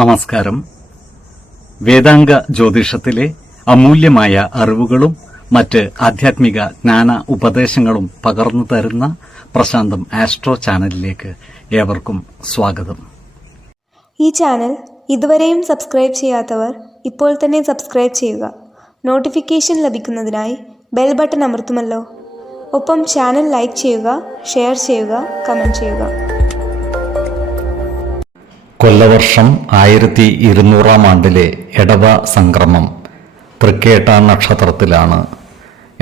നമസ്കാരം. വേദാംഗ ജ്യോതിഷത്തിലെ അമൂല്യമായ അറിവുകളും മറ്റ് ആധ്യാത്മിക ജ്ഞാന ഉപദേശങ്ങളും പകർന്നു തരുന്ന പ്രശാന്തം ആസ്ട്രോ ചാനലിലേക്ക് ഏവർക്കും സ്വാഗതം. ഈ ചാനൽ ഇതുവരെയും സബ്സ്ക്രൈബ് ചെയ്യാത്തവർ ഇപ്പോൾ തന്നെ സബ്സ്ക്രൈബ് ചെയ്യുക. നോട്ടിഫിക്കേഷൻ ലഭിക്കുന്നതിനായി ബെൽ ബട്ടൺ അമർത്തുമല്ലോ. ഒപ്പം ചാനൽ ലൈക്ക് ചെയ്യുക, ഷെയർ ചെയ്യുക, കമൻറ്റ് ചെയ്യുക. കൊല്ലവർഷം 1200 ആണ്ടിലെ എടവ സംക്രമം തൃക്കേട്ട നക്ഷത്രത്തിലാണ്.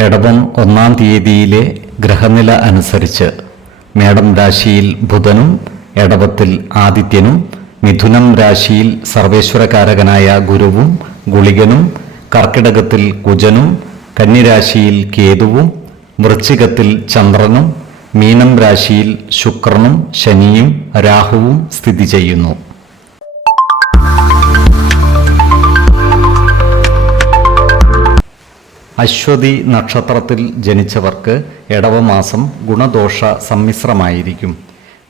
എടവം 1-ാം തീയതിയിലെ ഗ്രഹനില അനുസരിച്ച് മേടം രാശിയിൽ ബുധനും എടവത്തിൽ ആദിത്യനും, മിഥുനം രാശിയിൽ സർവേശ്വരകാരകനായ ഗുരുവും ഗുളികനും, കർക്കിടകത്തിൽ കുജനും, കന്നിരാശിയിൽ കേതുവും, വൃശ്ചികത്തിൽ ചന്ദ്രനും, മീനം രാശിയിൽ ശുക്രനും ശനിയും രാഹുവും സ്ഥിതി ചെയ്യുന്നു. അശ്വതി നക്ഷത്രത്തിൽ ജനിച്ചവർക്ക് എടവമാസം ഗുണദോഷ സമ്മിശ്രമായിരിക്കും.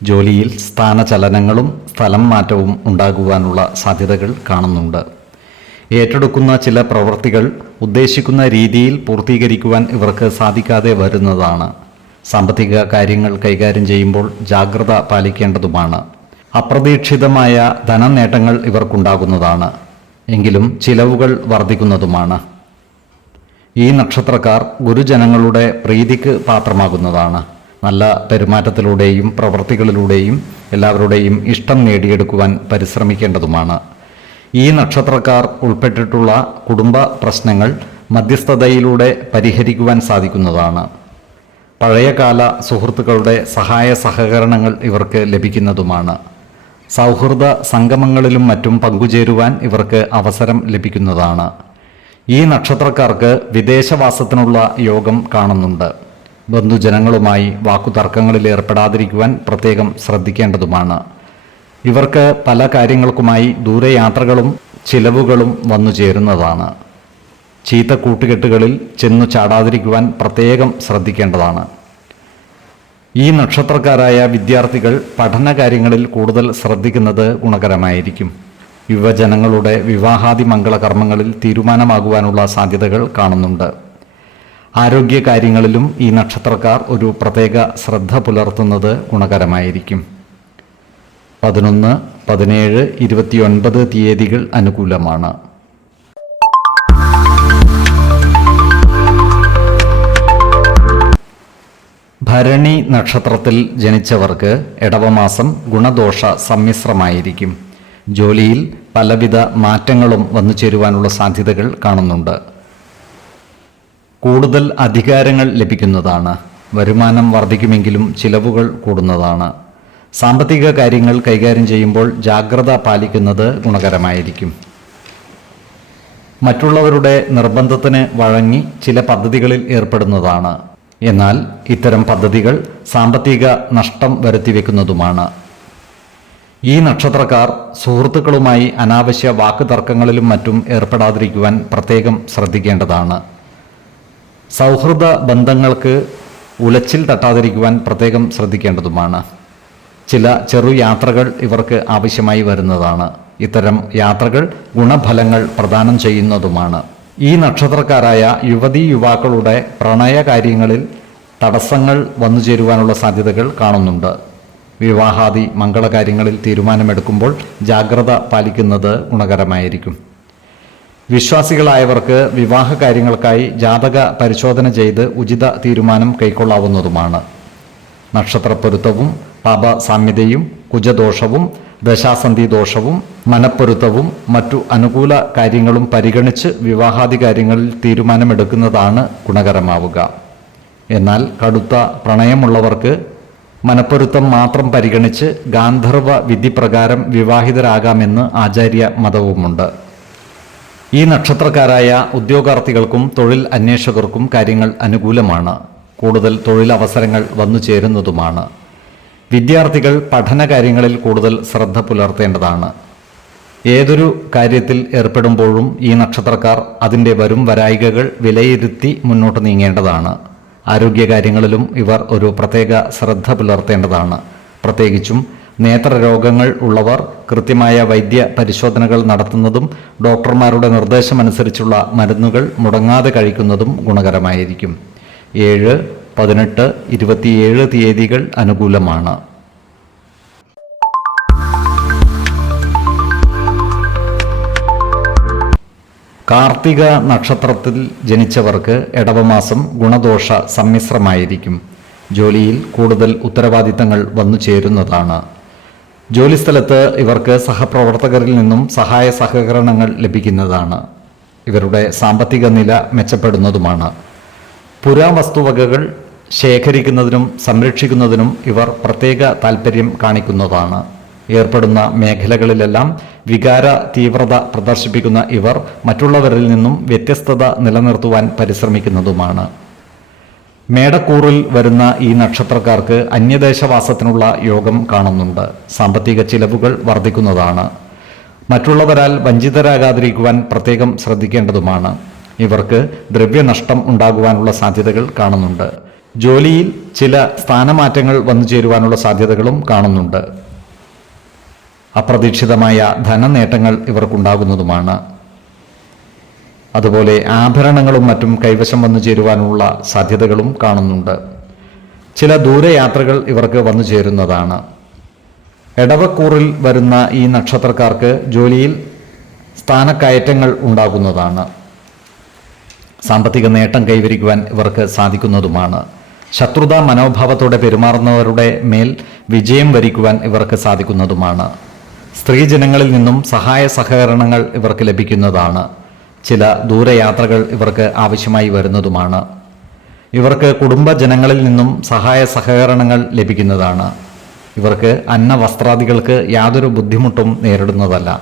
ജോലിയിൽ സ്ഥാനചലനങ്ങളും സ്ഥലം മാറ്റവും ഉണ്ടാകുവാനുള്ള സാധ്യതകൾ കാണുന്നുണ്ട്. ഏറ്റെടുക്കുന്ന ചില പ്രവൃത്തികൾ ഉദ്ദേശിക്കുന്ന രീതിയിൽ പൂർത്തീകരിക്കുവാൻ ഇവർക്ക് സാധിക്കാതെ വരുന്നതാണ്. സാമ്പത്തിക കാര്യങ്ങൾ കൈകാര്യം ചെയ്യുമ്പോൾ ജാഗ്രത പാലിക്കേണ്ടതുമാണ്. അപ്രതീക്ഷിതമായ ധനനേട്ടങ്ങൾ ഇവർക്കുണ്ടാകുന്നതാണ്. എങ്കിലും ചിലവുകൾ വർദ്ധിക്കുന്നതുമാണ്. ഈ നക്ഷത്രക്കാർ ഗുരുജനങ്ങളുടെ പ്രീതിക്ക് പാത്രമാകുന്നതാണ്. നല്ല പെരുമാറ്റത്തിലൂടെയും പ്രവൃത്തികളിലൂടെയും എല്ലാവരുടെയും ഇഷ്ടം നേടിയെടുക്കുവാൻ പരിശ്രമിക്കേണ്ടതുമാണ്. ഈ നക്ഷത്രക്കാർ ഉൾപ്പെട്ടിട്ടുള്ള കുടുംബ പ്രശ്നങ്ങൾ മധ്യസ്ഥതയിലൂടെ പരിഹരിക്കുവാൻ സാധിക്കുന്നതാണ്. പഴയകാല സുഹൃത്തുക്കളുടെ സഹായ സഹകരണങ്ങൾ ഇവർക്ക് ലഭിക്കുന്നതുമാണ്. സൗഹൃദ സംഗമങ്ങളിലും മറ്റും പങ്കുചേരുവാൻ ഇവർക്ക് അവസരം ലഭിക്കുന്നതാണ്. ഈ നക്ഷത്രക്കാർക്ക് വിദേശവാസത്തിനുള്ള യോഗം കാണുന്നുണ്ട്. ബന്ധുജനങ്ങളുമായി വാക്കുതർക്കങ്ങളിൽ ഏർപ്പെടാതിരിക്കുവാൻ പ്രത്യേകം ശ്രദ്ധിക്കേണ്ടതുമാണ്. ഇവർക്ക് പല കാര്യങ്ങൾക്കുമായി ദൂരയാത്രകളും ചിലവുകളും വന്നു ചേരുന്നതാണ്. ചീത്ത കൂട്ടുകെട്ടുകളിൽ ചെന്നു ചാടാതിരിക്കുവാൻ പ്രത്യേകം ശ്രദ്ധിക്കേണ്ടതാണ്. ഈ നക്ഷത്രക്കാരായ വിദ്യാർത്ഥികൾ പഠനകാര്യങ്ങളിൽ കൂടുതൽ ശ്രദ്ധിക്കുന്നത് ഗുണകരമായിരിക്കും. യുവജനങ്ങളുടെ വിവാഹാദി മംഗളകർമ്മങ്ങളിൽ തീരുമാനമാകുവാനുള്ള സാധ്യതകൾ കാണുന്നുണ്ട്. ആരോഗ്യകാര്യങ്ങളിലും ഈ നക്ഷത്രക്കാർ ഒരു പ്രത്യേക ശ്രദ്ധ പുലർത്തുന്നത് ഗുണകരമായിരിക്കും. 11, 17, 29 തീയതികൾ അനുകൂലമാണ്. ഭരണി നക്ഷത്രത്തിൽ ജനിച്ചവർക്ക് എടവമാസം ഗുണദോഷ സമ്മിശ്രമായിരിക്കും. ജോലിയിൽ പലവിധ മാറ്റങ്ങളും വന്നു ചേരുവാനുള്ള സാധ്യതകൾ കാണുന്നുണ്ട്. കൂടുതൽ അധികാരങ്ങൾ ലഭിക്കുന്നതാണ്. വരുമാനം വർദ്ധിക്കുമെങ്കിലും ചിലവുകൾ കൂടുന്നതാണ്. സാമ്പത്തിക കാര്യങ്ങൾ കൈകാര്യം ചെയ്യുമ്പോൾ ജാഗ്രത പാലിക്കുന്നത് ഗുണകരമായിരിക്കും. മറ്റുള്ളവരുടെ നിർബന്ധത്തിന് വഴങ്ങി ചില പദ്ധതികളിൽ ഏർപ്പെടുന്നതാണ്. എന്നാൽ ഇത്തരം പദ്ധതികൾ സാമ്പത്തിക നഷ്ടം വരുത്തിവെക്കുന്നതുമാണ്. ഈ നക്ഷത്രക്കാർ സുഹൃത്തുക്കളുമായി അനാവശ്യ വാക്കുതർക്കങ്ങളിലും മറ്റും ഏർപ്പെടാതിരിക്കുവാൻ പ്രത്യേകം ശ്രദ്ധിക്കേണ്ടതാണ്. സൗഹൃദ ബന്ധങ്ങൾക്ക് ഉലച്ചിൽ തട്ടാതിരിക്കുവാൻ പ്രത്യേകം ശ്രദ്ധിക്കേണ്ടതുമാണ്. ചില ചെറു യാത്രകൾ ഇവർക്ക് ആവശ്യമായി വരുന്നതാണ്. ഇത്തരം യാത്രകൾ ഗുണഫലങ്ങൾ പ്രദാനം ചെയ്യുന്നതുമാണ്. ഈ നക്ഷത്രക്കാരായ യുവതീ യുവാക്കളുടെ പ്രണയകാര്യങ്ങളിൽ തടസ്സങ്ങൾ വന്നു ചേരുവാനുള്ള സാധ്യതകൾ കാണുന്നുണ്ട്. വിവാഹാദി മംഗളകാര്യങ്ങളിൽ തീരുമാനമെടുക്കുമ്പോൾ ജാഗ്രത പാലിക്കുന്നത് ഗുണകരമായിരിക്കും. വിശ്വാസികളായവർക്ക് വിവാഹ കാര്യങ്ങൾക്കായി ജാതക പരിശോധന ചെയ്ത് ഉചിത തീരുമാനം കൈക്കൊള്ളാവുന്നതുമാണ്. നക്ഷത്രപ്പൊരുത്തവും പാപസാമ്യതയും കുജദോഷവും ദശാസന്ധി ദോഷവും മനപ്പൊരുത്തവും മറ്റു അനുകൂല കാര്യങ്ങളും പരിഗണിച്ച് വിവാഹാദി കാര്യങ്ങളിൽ തീരുമാനമെടുക്കുന്നതാണ് ഗുണകരമാവുക. എന്നാൽ കടുത്ത പ്രണയമുള്ളവർക്ക് മനപ്പൊരുത്തം മാത്രം പരിഗണിച്ച് ഗാന്ധർവ വിധിപ്രകാരം വിവാഹിതരാകാമെന്ന് ആചാര്യ മതവുമുണ്ട്. ഈ നക്ഷത്രക്കാരായ ഉദ്യോഗാർത്ഥികൾക്കും തൊഴിൽ അന്വേഷകർക്കും കാര്യങ്ങൾ അനുകൂലമാണ്. കൂടുതൽ തൊഴിലവസരങ്ങൾ വന്നു ചേരുന്നതുമാണ്. വിദ്യാർത്ഥികൾ പഠനകാര്യങ്ങളിൽ കൂടുതൽ ശ്രദ്ധ പുലർത്തേണ്ടതാണ്. ഏതൊരു കാര്യത്തിൽ ഏർപ്പെടുമ്പോഴും ഈ നക്ഷത്രക്കാർ അതിൻ്റെ വരും വരായികകൾ വിലയിരുത്തി മുന്നോട്ട് നീങ്ങേണ്ടതാണ്. ആരോഗ്യകാര്യങ്ങളിലും ഇവർ ഒരു പ്രത്യേക ശ്രദ്ധ പുലർത്തേണ്ടതാണ്. പ്രത്യേകിച്ചും നേത്രരോഗങ്ങൾ ഉള്ളവർ കൃത്യമായ വൈദ്യ പരിശോധനകൾ നടത്തുന്നതും ഡോക്ടർമാരുടെ നിർദ്ദേശമനുസരിച്ചുള്ള മരുന്നുകൾ മുടങ്ങാതെ കഴിക്കുന്നതും ഗുണകരമായിരിക്കും. 7, 18, 27 തീയതികൾ അനുകൂലമാണ്. കാർത്തിക നക്ഷത്രത്തിൽ ജനിച്ചവർക്ക് ഇടവമാസം ഗുണദോഷ സമ്മിശ്രമായിരിക്കും. ജോലിയിൽ കൂടുതൽ ഉത്തരവാദിത്തങ്ങൾ വന്നു ചേരുന്നതാണ്. ജോലിസ്ഥലത്ത് ഇവർക്ക് സഹപ്രവർത്തകരിൽ നിന്നും സഹായ സഹകരണങ്ങൾ ലഭിക്കുന്നതാണ്. ഇവരുടെ സാമ്പത്തിക നില മെച്ചപ്പെടുന്നതുമാണ്. പുരാവസ്തുവകകൾ ശേഖരിക്കുന്നതിനും സംരക്ഷിക്കുന്നതിനും ഇവർ പ്രത്യേക താൽപ്പര്യം കാണിക്കുന്നതാണ്. ഏർപ്പെടുന്ന മേഖലകളിലെല്ലാം വികാര തീവ്രത പ്രദർശിപ്പിക്കുന്ന ഇവർ മറ്റുള്ളവരിൽ നിന്നും വ്യത്യസ്തത നിലനിർത്തുവാൻ പരിശ്രമിക്കുന്നതുമാണ്. മേടക്കൂറിൽ വരുന്ന ഈ നക്ഷത്രക്കാർക്ക് അന്യദേശവാസത്തിനുള്ള യോഗം കാണുന്നുണ്ട്. സാമ്പത്തിക ചിലവുകൾ വർദ്ധിക്കുന്നതാണ്. മറ്റുള്ളവരാൽ വഞ്ചിതരാകാതിരിക്കുവാൻ പ്രത്യേകം ശ്രദ്ധിക്കേണ്ടതുമാണ്. ഇവർക്ക് ദ്രവ്യനഷ്ടം ഉണ്ടാകുവാനുള്ള സാധ്യതകൾ കാണുന്നുണ്ട്. ജോലിയിൽ ചില സ്ഥാനമാറ്റങ്ങൾ വന്നു ചേരുവാനുള്ള സാധ്യതകളും കാണുന്നുണ്ട്. അപ്രതീക്ഷിതമായ ധനനേട്ടങ്ങൾ ഇവർക്കുണ്ടാകുന്നതുമാണ്. അതുപോലെ ആഭരണങ്ങളും മറ്റും കൈവശം വന്നു ചേരുവാനുള്ള സാധ്യതകളും കാണുന്നുണ്ട്. ചില ദൂരയാത്രകൾ ഇവർക്ക് വന്നു ചേരുന്നതാണ്. ഇടവക്കൂറിൽ വരുന്ന ഈ നക്ഷത്രക്കാർക്ക് ജോലിയിൽ സ്ഥാനക്കയറ്റങ്ങൾ ഉണ്ടാകുന്നതാണ്. സാമ്പത്തിക നേട്ടം കൈവരിക്കുവാൻ ഇവർക്ക് സാധിക്കുന്നതുമാണ്. ശത്രുതാ മനോഭാവത്തോടെ പെരുമാറുന്നവരുടെ മേൽ വിജയം വരിക്കുവാൻ ഇവർക്ക് സാധിക്കുന്നതുമാണ്. സ്ത്രീജനങ്ങളിൽ നിന്നും സഹായ സഹകരണങ്ങൾ ഇവർക്ക് ലഭിക്കുന്നതാണ്. ചില ദൂരയാത്രകൾ ഇവർക്ക് ആവശ്യമായി വരുന്നതുമാണ്. ഇവർക്ക് കുടുംബജനങ്ങളിൽ നിന്നും സഹായ സഹകരണങ്ങൾ ലഭിക്കുന്നതാണ്. ഇവർക്ക് അന്നവസ്ത്രാദികൾക്ക് യാതൊരു ബുദ്ധിമുട്ടും നേരിടുന്നതല്ല.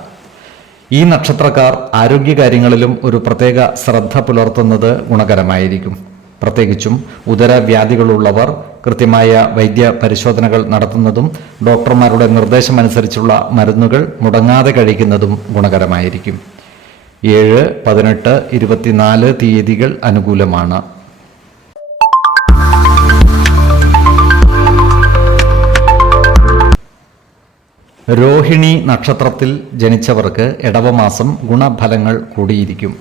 ഈ നക്ഷത്രക്കാർ ആരോഗ്യകാര്യങ്ങളിലും ഒരു പ്രത്യേക ശ്രദ്ധ പുലർത്തുന്നത് ഗുണകരമായിരിക്കും. പ്രത്യേകിച്ചും ഉദരവ്യാധികളുള്ളവർ കൃത്യമായ വൈദ്യ പരിശോധനകൾ നടത്തുന്നതും ഡോക്ടർമാരുടെ നിർദ്ദേശമനുസരിച്ചുള്ള മരുന്നുകൾ മുടങ്ങാതെ കഴിക്കുന്നതും ഗുണകരമായിരിക്കും. 7, 18, 24 തീയതികൾ അനുകൂലമാണ്. രോഹിണി നക്ഷത്രത്തിൽ ജനിച്ചവർക്ക് ഇടവമാസം ഗുണഫലങ്ങൾ കൂടിയിരിക്കും.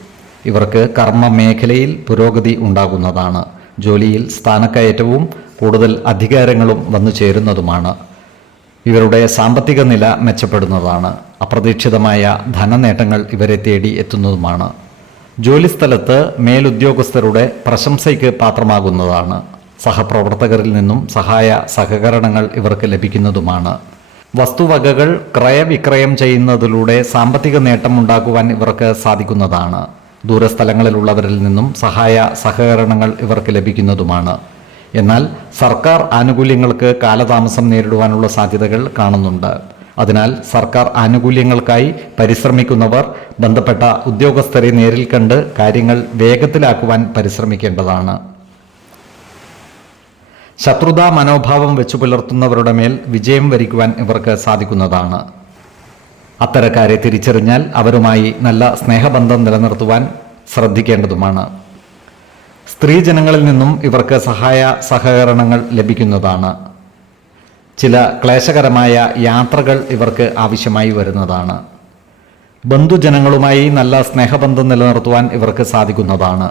ഇവർക്ക് കർമ്മ മേഖലയിൽ പുരോഗതി ഉണ്ടാകുന്നതാണ്. ജോലിയിൽ സ്ഥാനക്കയറ്റവും കൂടുതൽ അധികാരങ്ങളും വന്നു ചേരുന്നതുമാണ്. ഇവരുടെ സാമ്പത്തിക നില മെച്ചപ്പെടുന്നതാണ്. അപ്രതീക്ഷിതമായ ധനനേട്ടങ്ങൾ ഇവരെ തേടി എത്തുന്നതുമാണ്. ജോലിസ്ഥലത്ത് മേലുദ്യോഗസ്ഥരുടെ പ്രശംസയ്ക്ക് പാത്രമാകുന്നതാണ്. സഹപ്രവർത്തകരിൽ നിന്നും സഹായ സഹകരണങ്ങൾ ഇവർക്ക് ലഭിക്കുന്നതുമാണ്. വസ്തുവകകൾ ക്രയവിക്രയം ചെയ്യുന്നതിലൂടെ സാമ്പത്തിക നേട്ടം ഉണ്ടാക്കുവാൻ ഇവർക്ക് സാധിക്കുന്നതാണ്. ദൂരസ്ഥലങ്ങളിലുള്ളവരിൽ നിന്നും സഹായ സഹകരണങ്ങൾ ഇവർക്ക് ലഭിക്കുന്നതുമാണ്. എന്നാൽ സർക്കാർ ആനുകൂല്യങ്ങൾക്ക് കാലതാമസം നേരിടുവാനുള്ള സാധ്യതകൾ കാണുന്നുണ്ട്. അതിനാൽ സർക്കാർ ആനുകൂല്യങ്ങൾക്കായി പരിശ്രമിക്കുന്നവർ ബന്ധപ്പെട്ട ഉദ്യോഗസ്ഥരെ നേരിൽ കണ്ട് കാര്യങ്ങൾ വേഗത്തിലാക്കുവാൻ പരിശ്രമിക്കേണ്ടതാണ്. ശത്രുതാ മനോഭാവം വെച്ചു പുലർത്തുന്നവരുടെ മേൽ വിജയം വരിക്കുവാൻ ഇവർക്ക് സാധിക്കുന്നതാണ്. അത്തരക്കാരെ തിരിച്ചറിഞ്ഞാൽ അവരുമായി നല്ല സ്നേഹബന്ധം നിലനിർത്തുവാൻ ശ്രദ്ധിക്കേണ്ടതുമാണ്. സ്ത്രീജനങ്ങളിൽ നിന്നും ഇവർക്ക് സഹായ സഹകരണങ്ങൾ ലഭിക്കുന്നതാണ്. ചില ക്ലേശകരമായ യാത്രകൾ ഇവർക്ക് ആവശ്യമായി വരുന്നതാണ്. ബന്ധുജനങ്ങളുമായി നല്ല സ്നേഹബന്ധം നിലനിർത്തുവാൻ ഇവർക്ക് സാധിക്കുന്നതാണ്.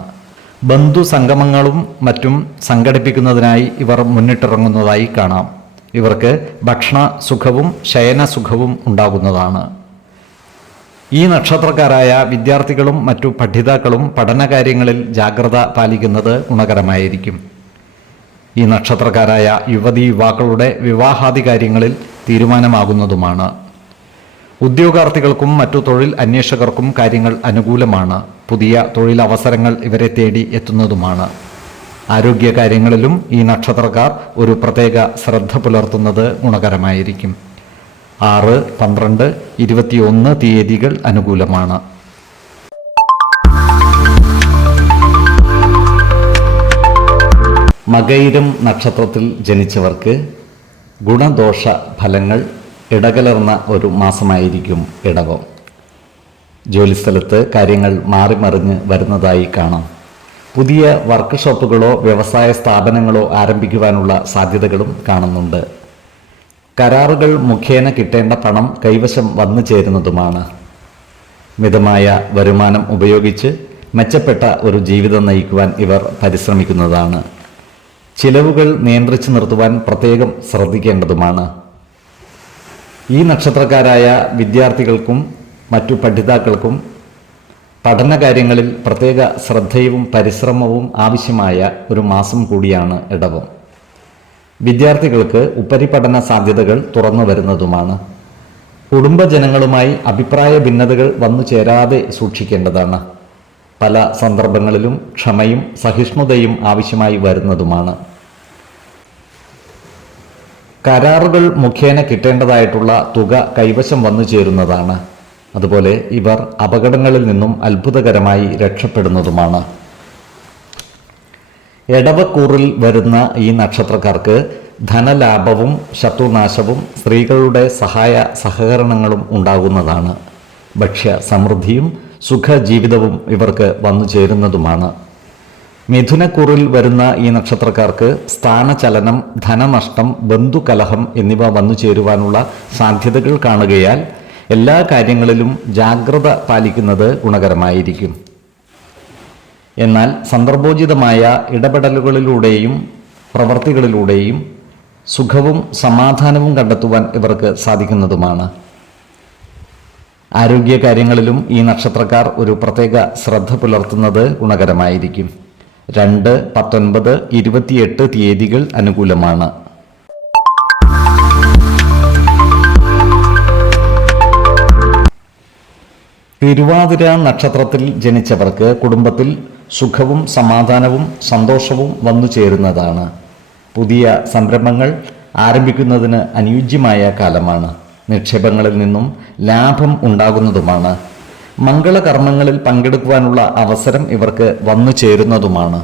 ബന്ധു സംഗമങ്ങളും മറ്റും സംഘടിപ്പിക്കുന്നതിനായി ഇവർ മുന്നിട്ടിറങ്ങുന്നതായി കാണാം. ഇവർക്ക് ഭക്ഷണ സുഖവും ശയന സുഖവും ഉണ്ടാകുന്നതാണ്. ഈ നക്ഷത്രക്കാരായ വിദ്യാർത്ഥികളും മറ്റു പഠിതാക്കളും പഠനകാര്യങ്ങളിൽ ജാഗ്രത പാലിക്കുന്നത് ഗുണകരമായിരിക്കും. ഈ നക്ഷത്രക്കാരായ യുവതീ യുവാക്കളുടെ വിവാഹാദി കാര്യങ്ങളിൽ തീരുമാനമാകുന്നതുമാണ്. ഉദ്യോഗാർത്ഥികൾക്കും മറ്റു തൊഴിൽ അന്വേഷകർക്കും കാര്യങ്ങൾ അനുകൂലമാണ്. പുതിയ തൊഴിലവസരങ്ങൾ ഇവരെ തേടി എത്തുന്നതുമാണ്. ആരോഗ്യകാര്യങ്ങളിലും ഈ നക്ഷത്രക്കാർ ഒരു പ്രത്യേക ശ്രദ്ധ പുലർത്തുന്നത് ഗുണകരമായിരിക്കും. 6, 12, 21 തീയതികൾ അനുകൂലമാണ്. മകയിരം നക്ഷത്രത്തിൽ ജനിച്ചവർക്ക് ഗുണദോഷ ഫലങ്ങൾ ഇടകലർന്ന ഒരു മാസമായിരിക്കും ഇടവം. ജോലിസ്ഥലത്ത് കാര്യങ്ങൾ മാറിമറിഞ്ഞ് വരുന്നതായി കാണാം. പുതിയ വർക്ക് ഷോപ്പുകളോ വ്യവസായ സ്ഥാപനങ്ങളോ ആരംഭിക്കുവാനുള്ള സാധ്യതകളും കാണുന്നുണ്ട്. കരാറുകൾ മുഖേന കിട്ടേണ്ട പണം കൈവശം വന്നു ചേരുന്നതുമാണ്. മിതമായ വരുമാനം ഉപയോഗിച്ച് മെച്ചപ്പെട്ട ഒരു ജീവിതം നയിക്കുവാൻ ഇവർ പരിശ്രമിക്കുന്നതാണ്. ചിലവുകൾ നിയന്ത്രിച്ചു നിർത്തുവാൻ പ്രത്യേകം ശ്രദ്ധിക്കേണ്ടതുമാണ്. ഈ നക്ഷത്രക്കാരായ വിദ്യാർത്ഥികൾക്കും മറ്റു പഠിതാക്കൾക്കും പഠനകാര്യങ്ങളിൽ പ്രത്യേക ശ്രദ്ധയും പരിശ്രമവും ആവശ്യമായ ഒരു മാസം കൂടിയാണ് ഇടവം. വിദ്യാർത്ഥികൾക്ക് ഉപരിപഠന സാധ്യതകൾ തുറന്നു വരുന്നതുമാണ്. കുടുംബജനങ്ങളുമായി അഭിപ്രായ ഭിന്നതകൾ വന്നു ചേരാതെ സൂക്ഷിക്കേണ്ടതാണ്. പല സന്ദർഭങ്ങളിലും ക്ഷമയും സഹിഷ്ണുതയും ആവശ്യമായി വരുന്നതുമാണ്. കരാറുകൾ മുഖേന കിട്ടേണ്ടതായിട്ടുള്ള തുക കൈവശം വന്നു ചേരുന്നതാണ്. അതുപോലെ ഇവർ അപകടങ്ങളിൽ നിന്നും അത്ഭുതകരമായി രക്ഷപ്പെടുന്നതുമാണ്. എടവക്കൂറിൽ വരുന്ന ഈ നക്ഷത്രക്കാർക്ക് ധനലാഭവും ശത്രുനാശവും സ്ത്രീകളുടെ സഹായ സഹകരണങ്ങളും ഉണ്ടാകുന്നതാണ്. ഭക്ഷ്യ സമൃദ്ധിയും സുഖജീവിതവും ഇവർക്ക് വന്നു ചേരുന്നതുമാണ്. മിഥുനക്കൂറിൽ വരുന്ന ഈ നക്ഷത്രക്കാർക്ക് സ്ഥാനചലനം, ധനനഷ്ടം, ബന്ധുകലഹം എന്നിവ വന്നു ചേരുവാനുള്ള സാധ്യതകൾ കാണുകയാൽ എല്ലാ കാര്യങ്ങളിലും ജാഗ്രത പാലിക്കുന്നത് ഗുണകരമായിരിക്കും. എന്നാൽ സന്ദർഭോചിതമായ ഇടപെടലുകളിലൂടെയും പ്രവർത്തികളിലൂടെയും സുഖവും സമാധാനവും കണ്ടെത്തുവാൻ ഇവർക്ക് സാധിക്കുന്നതുമാണ്. ആരോഗ്യകാര്യങ്ങളിലും ഈ നക്ഷത്രക്കാർ ഒരു പ്രത്യേക ശ്രദ്ധ പുലർത്തുന്നത് ഗുണകരമായിരിക്കും. 2, 19, 28 തീയതികൾ അനുകൂലമാണ്. തിരുവാതിര നക്ഷത്രത്തിൽ ജനിച്ചവർക്ക് കുടുംബത്തിൽ സുഖവും സമാധാനവും സന്തോഷവും വന്നു ചേരുന്നതാണ്. പുതിയ സംരംഭങ്ങൾ ആരംഭിക്കുന്നതിന് അനുയോജ്യമായ കാലമാണ്. നിക്ഷേപങ്ങളിൽ നിന്നും ലാഭം ഉണ്ടാകുന്നതുമാണ്. മംഗളകർമ്മങ്ങളിൽ പങ്കെടുക്കുവാനുള്ള അവസരം ഇവർക്ക് വന്നു ചേരുന്നതുമാണ്.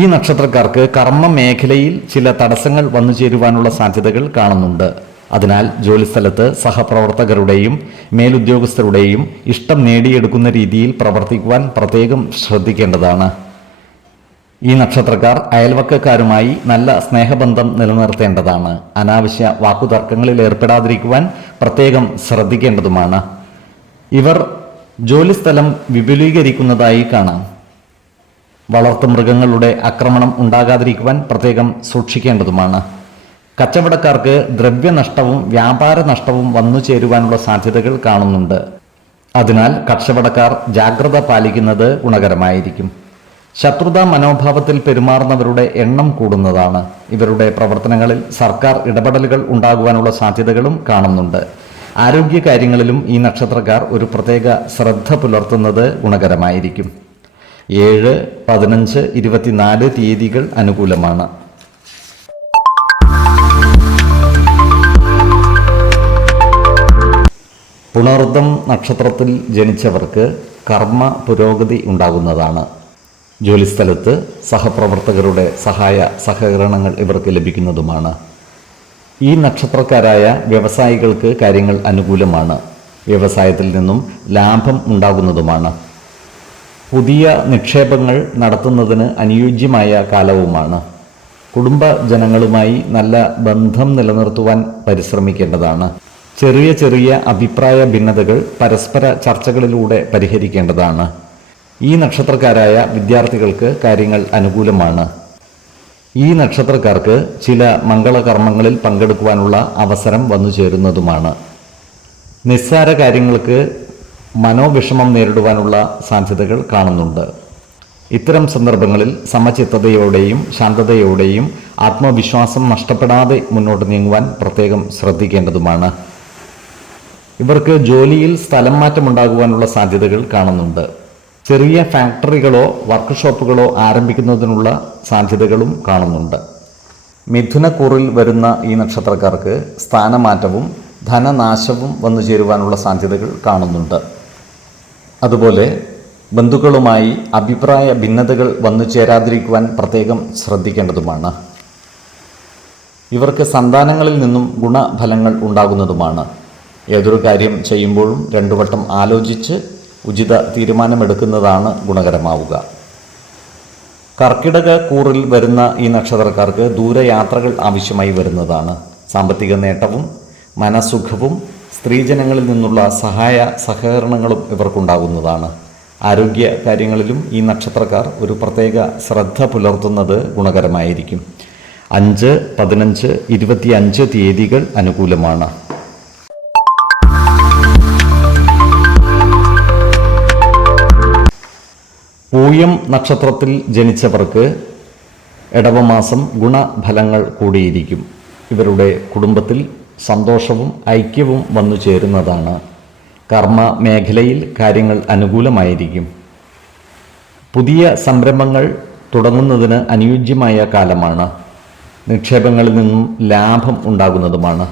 ഈ നക്ഷത്രക്കാർക്ക് കർമ്മ മേഖലയിൽ ചില തടസ്സങ്ങൾ വന്നു ചേരുവാനുള്ള സാധ്യതകൾ കാണുന്നുണ്ട്. അതിനാൽ ജോലിസ്ഥലത്ത് സഹപ്രവർത്തകരുടെയും മേലുദ്യോഗസ്ഥരുടെയും ഇഷ്ടം നേടിയെടുക്കുന്ന രീതിയിൽ പ്രവർത്തിക്കുവാൻ പ്രത്യേകം ശ്രദ്ധിക്കേണ്ടതാണ്. ഈ നക്ഷത്രക്കാർ അയൽവക്കക്കാരുമായി നല്ല സ്നേഹബന്ധം നിലനിർത്തേണ്ടതാണ്. അനാവശ്യ വാക്കുതർക്കങ്ങളിൽ ഏർപ്പെടാതിരിക്കുവാൻ പ്രത്യേകം ശ്രദ്ധിക്കേണ്ടതുമാണ്. ഇവർ ജോലിസ്ഥലം വിപുലീകരിക്കുന്നതായി കാണാം. വളർത്തുമൃഗങ്ങളുടെ ആക്രമണം ഉണ്ടാകാതിരിക്കുവാൻ പ്രത്യേകം സൂക്ഷിക്കേണ്ടതുമാണ്. കച്ചവടക്കാർക്ക് ദ്രവ്യനഷ്ടവും വ്യാപാര നഷ്ടവും വന്നു ചേരുവാനുള്ള സാധ്യതകൾ കാണുന്നുണ്ട്. അതിനാൽ കച്ചവടക്കാർ ജാഗ്രത പാലിക്കുന്നത് ഗുണകരമായിരിക്കും. ശത്രുതാ മനോഭാവത്തിൽ പെരുമാറുന്നവരുടെ എണ്ണം കൂടുന്നതാണ്. ഇവരുടെ പ്രവർത്തനങ്ങളിൽ സർക്കാർ ഇടപെടലുകൾ ഉണ്ടാകുവാനുള്ള സാധ്യതകളും കാണുന്നുണ്ട്. ആരോഗ്യകാര്യങ്ങളിലും ഈ നക്ഷത്രക്കാർ ഒരു പ്രത്യേക ശ്രദ്ധ പുലർത്തുന്നത് ഗുണകരമായിരിക്കും. 7, 15, 24 തീയതികൾ അനുകൂലമാണ്. പുണർദം നക്ഷത്രത്തിൽ ജനിച്ചവർക്ക് കർമ്മ പുരോഗതി ഉണ്ടാകുന്നതാണ്. ജോലിസ്ഥലത്ത് സഹപ്രവർത്തകരുടെ സഹായ സഹകരണങ്ങൾ ഇവർക്ക് ലഭിക്കുന്നതുമാണ്. ഈ നക്ഷത്രക്കാരായ വ്യവസായികൾക്ക് കാര്യങ്ങൾ അനുകൂലമാണ്. വ്യവസായത്തിൽ നിന്നും ലാഭം ഉണ്ടാകുന്നതുമാണ്. പുതിയ നിക്ഷേപങ്ങൾ നടത്തുന്നതിന് അനുയോജ്യമായ കാലവുമാണ്. കുടുംബജനങ്ങളുമായി നല്ല ബന്ധം നിലനിർത്തുവാൻ പരിശ്രമിക്കേണ്ടതാണ്. ചെറിയ ചെറിയ അഭിപ്രായ ഭിന്നതകൾ പരസ്പര ചർച്ചകളിലൂടെ പരിഹരിക്കേണ്ടതാണ്. ഈ നക്ഷത്രക്കാരായ വിദ്യാർത്ഥികൾക്ക് കാര്യങ്ങൾ അനുകൂലമാണ്. ഈ നക്ഷത്രക്കാർക്ക് ചില മംഗളകർമ്മങ്ങളിൽ പങ്കെടുക്കുവാനുള്ള അവസരം വന്നു ചേരുന്നതുമാണ്. നിസ്സാര കാര്യങ്ങൾക്ക് മനോവിഷമം നേരിടുവാനുള്ള സാധ്യതകൾ കാണുന്നുണ്ട്. ഇത്തരം സന്ദർഭങ്ങളിൽ സമചിത്തതയോടെയും ശാന്തതയോടെയും ആത്മവിശ്വാസം നഷ്ടപ്പെടാതെ മുന്നോട്ട് നീങ്ങുവാൻ പ്രത്യേകം ശ്രദ്ധിക്കേണ്ടതുമാണ്. ഇവർക്ക് ജോലിയിൽ സ്ഥലം മാറ്റമുണ്ടാകുവാനുള്ള സാധ്യതകൾ കാണുന്നുണ്ട്. ചെറിയ ഫാക്ടറികളോ വർക്ക്ഷോപ്പുകളോ ആരംഭിക്കുന്നതിനുള്ള സാധ്യതകളും കാണുന്നുണ്ട്. മിഥുനക്കൂറിൽ വരുന്ന ഈ നക്ഷത്രക്കാർക്ക് സ്ഥാനമാറ്റവും ധനനാശവും വന്നു ചേരുവാനുള്ള സാധ്യതകൾ കാണുന്നുണ്ട്. അതുപോലെ ബന്ധുക്കളുമായി അഭിപ്രായ ഭിന്നതകൾ വന്നു ചേരാതിരിക്കുവാൻ പ്രത്യേകം ശ്രദ്ധിക്കേണ്ടതുമാണ്. ഇവർക്ക് സന്താനങ്ങളിൽ നിന്നും ഗുണഫലങ്ങൾ ഉണ്ടാകുന്നതുമാണ്. ഏതൊരു കാര്യം ചെയ്യുമ്പോഴും 2 വട്ടം ആലോചിച്ച് ഉചിത തീരുമാനമെടുക്കുന്നതാണ് ഗുണകരമാവുക. കർക്കിടക കൂറിൽ വരുന്ന ഈ നക്ഷത്രക്കാർക്ക് ദൂരയാത്രകൾ ആവശ്യമായി വരുന്നതാണ്. സാമ്പത്തിക നേട്ടവും മനസുഖവും സ്ത്രീജനങ്ങളിൽ നിന്നുള്ള സഹായ സഹകരണങ്ങളും ഇവർക്കുണ്ടാകുന്നതാണ്. ആരോഗ്യ കാര്യങ്ങളിലും ഈ നക്ഷത്രക്കാർ ഒരു പ്രത്യേക ശ്രദ്ധ പുലർത്തുന്നത് ഗുണകരമായിരിക്കും. 5, 15, 25 തീയതികൾ അനുകൂലമാണ്. പൂയം നക്ഷത്രത്തിൽ ജനിച്ചവർക്ക് ഇടവമാസം ഗുണഫലങ്ങൾ കൂടിയിരിക്കും. ഇവരുടെ കുടുംബത്തിൽ സന്തോഷവും ഐക്യവും വന്നു ചേരുന്നതാണ്. കർമ്മ മേഖലയിൽ കാര്യങ്ങൾ അനുകൂലമായിരിക്കും. പുതിയ സംരംഭങ്ങൾ തുടങ്ങുന്നതിന് അനുയോജ്യമായ കാലമാണ്. നിക്ഷേപങ്ങളിൽ നിന്നും ലാഭം ഉണ്ടാകുന്നതുമാണ്.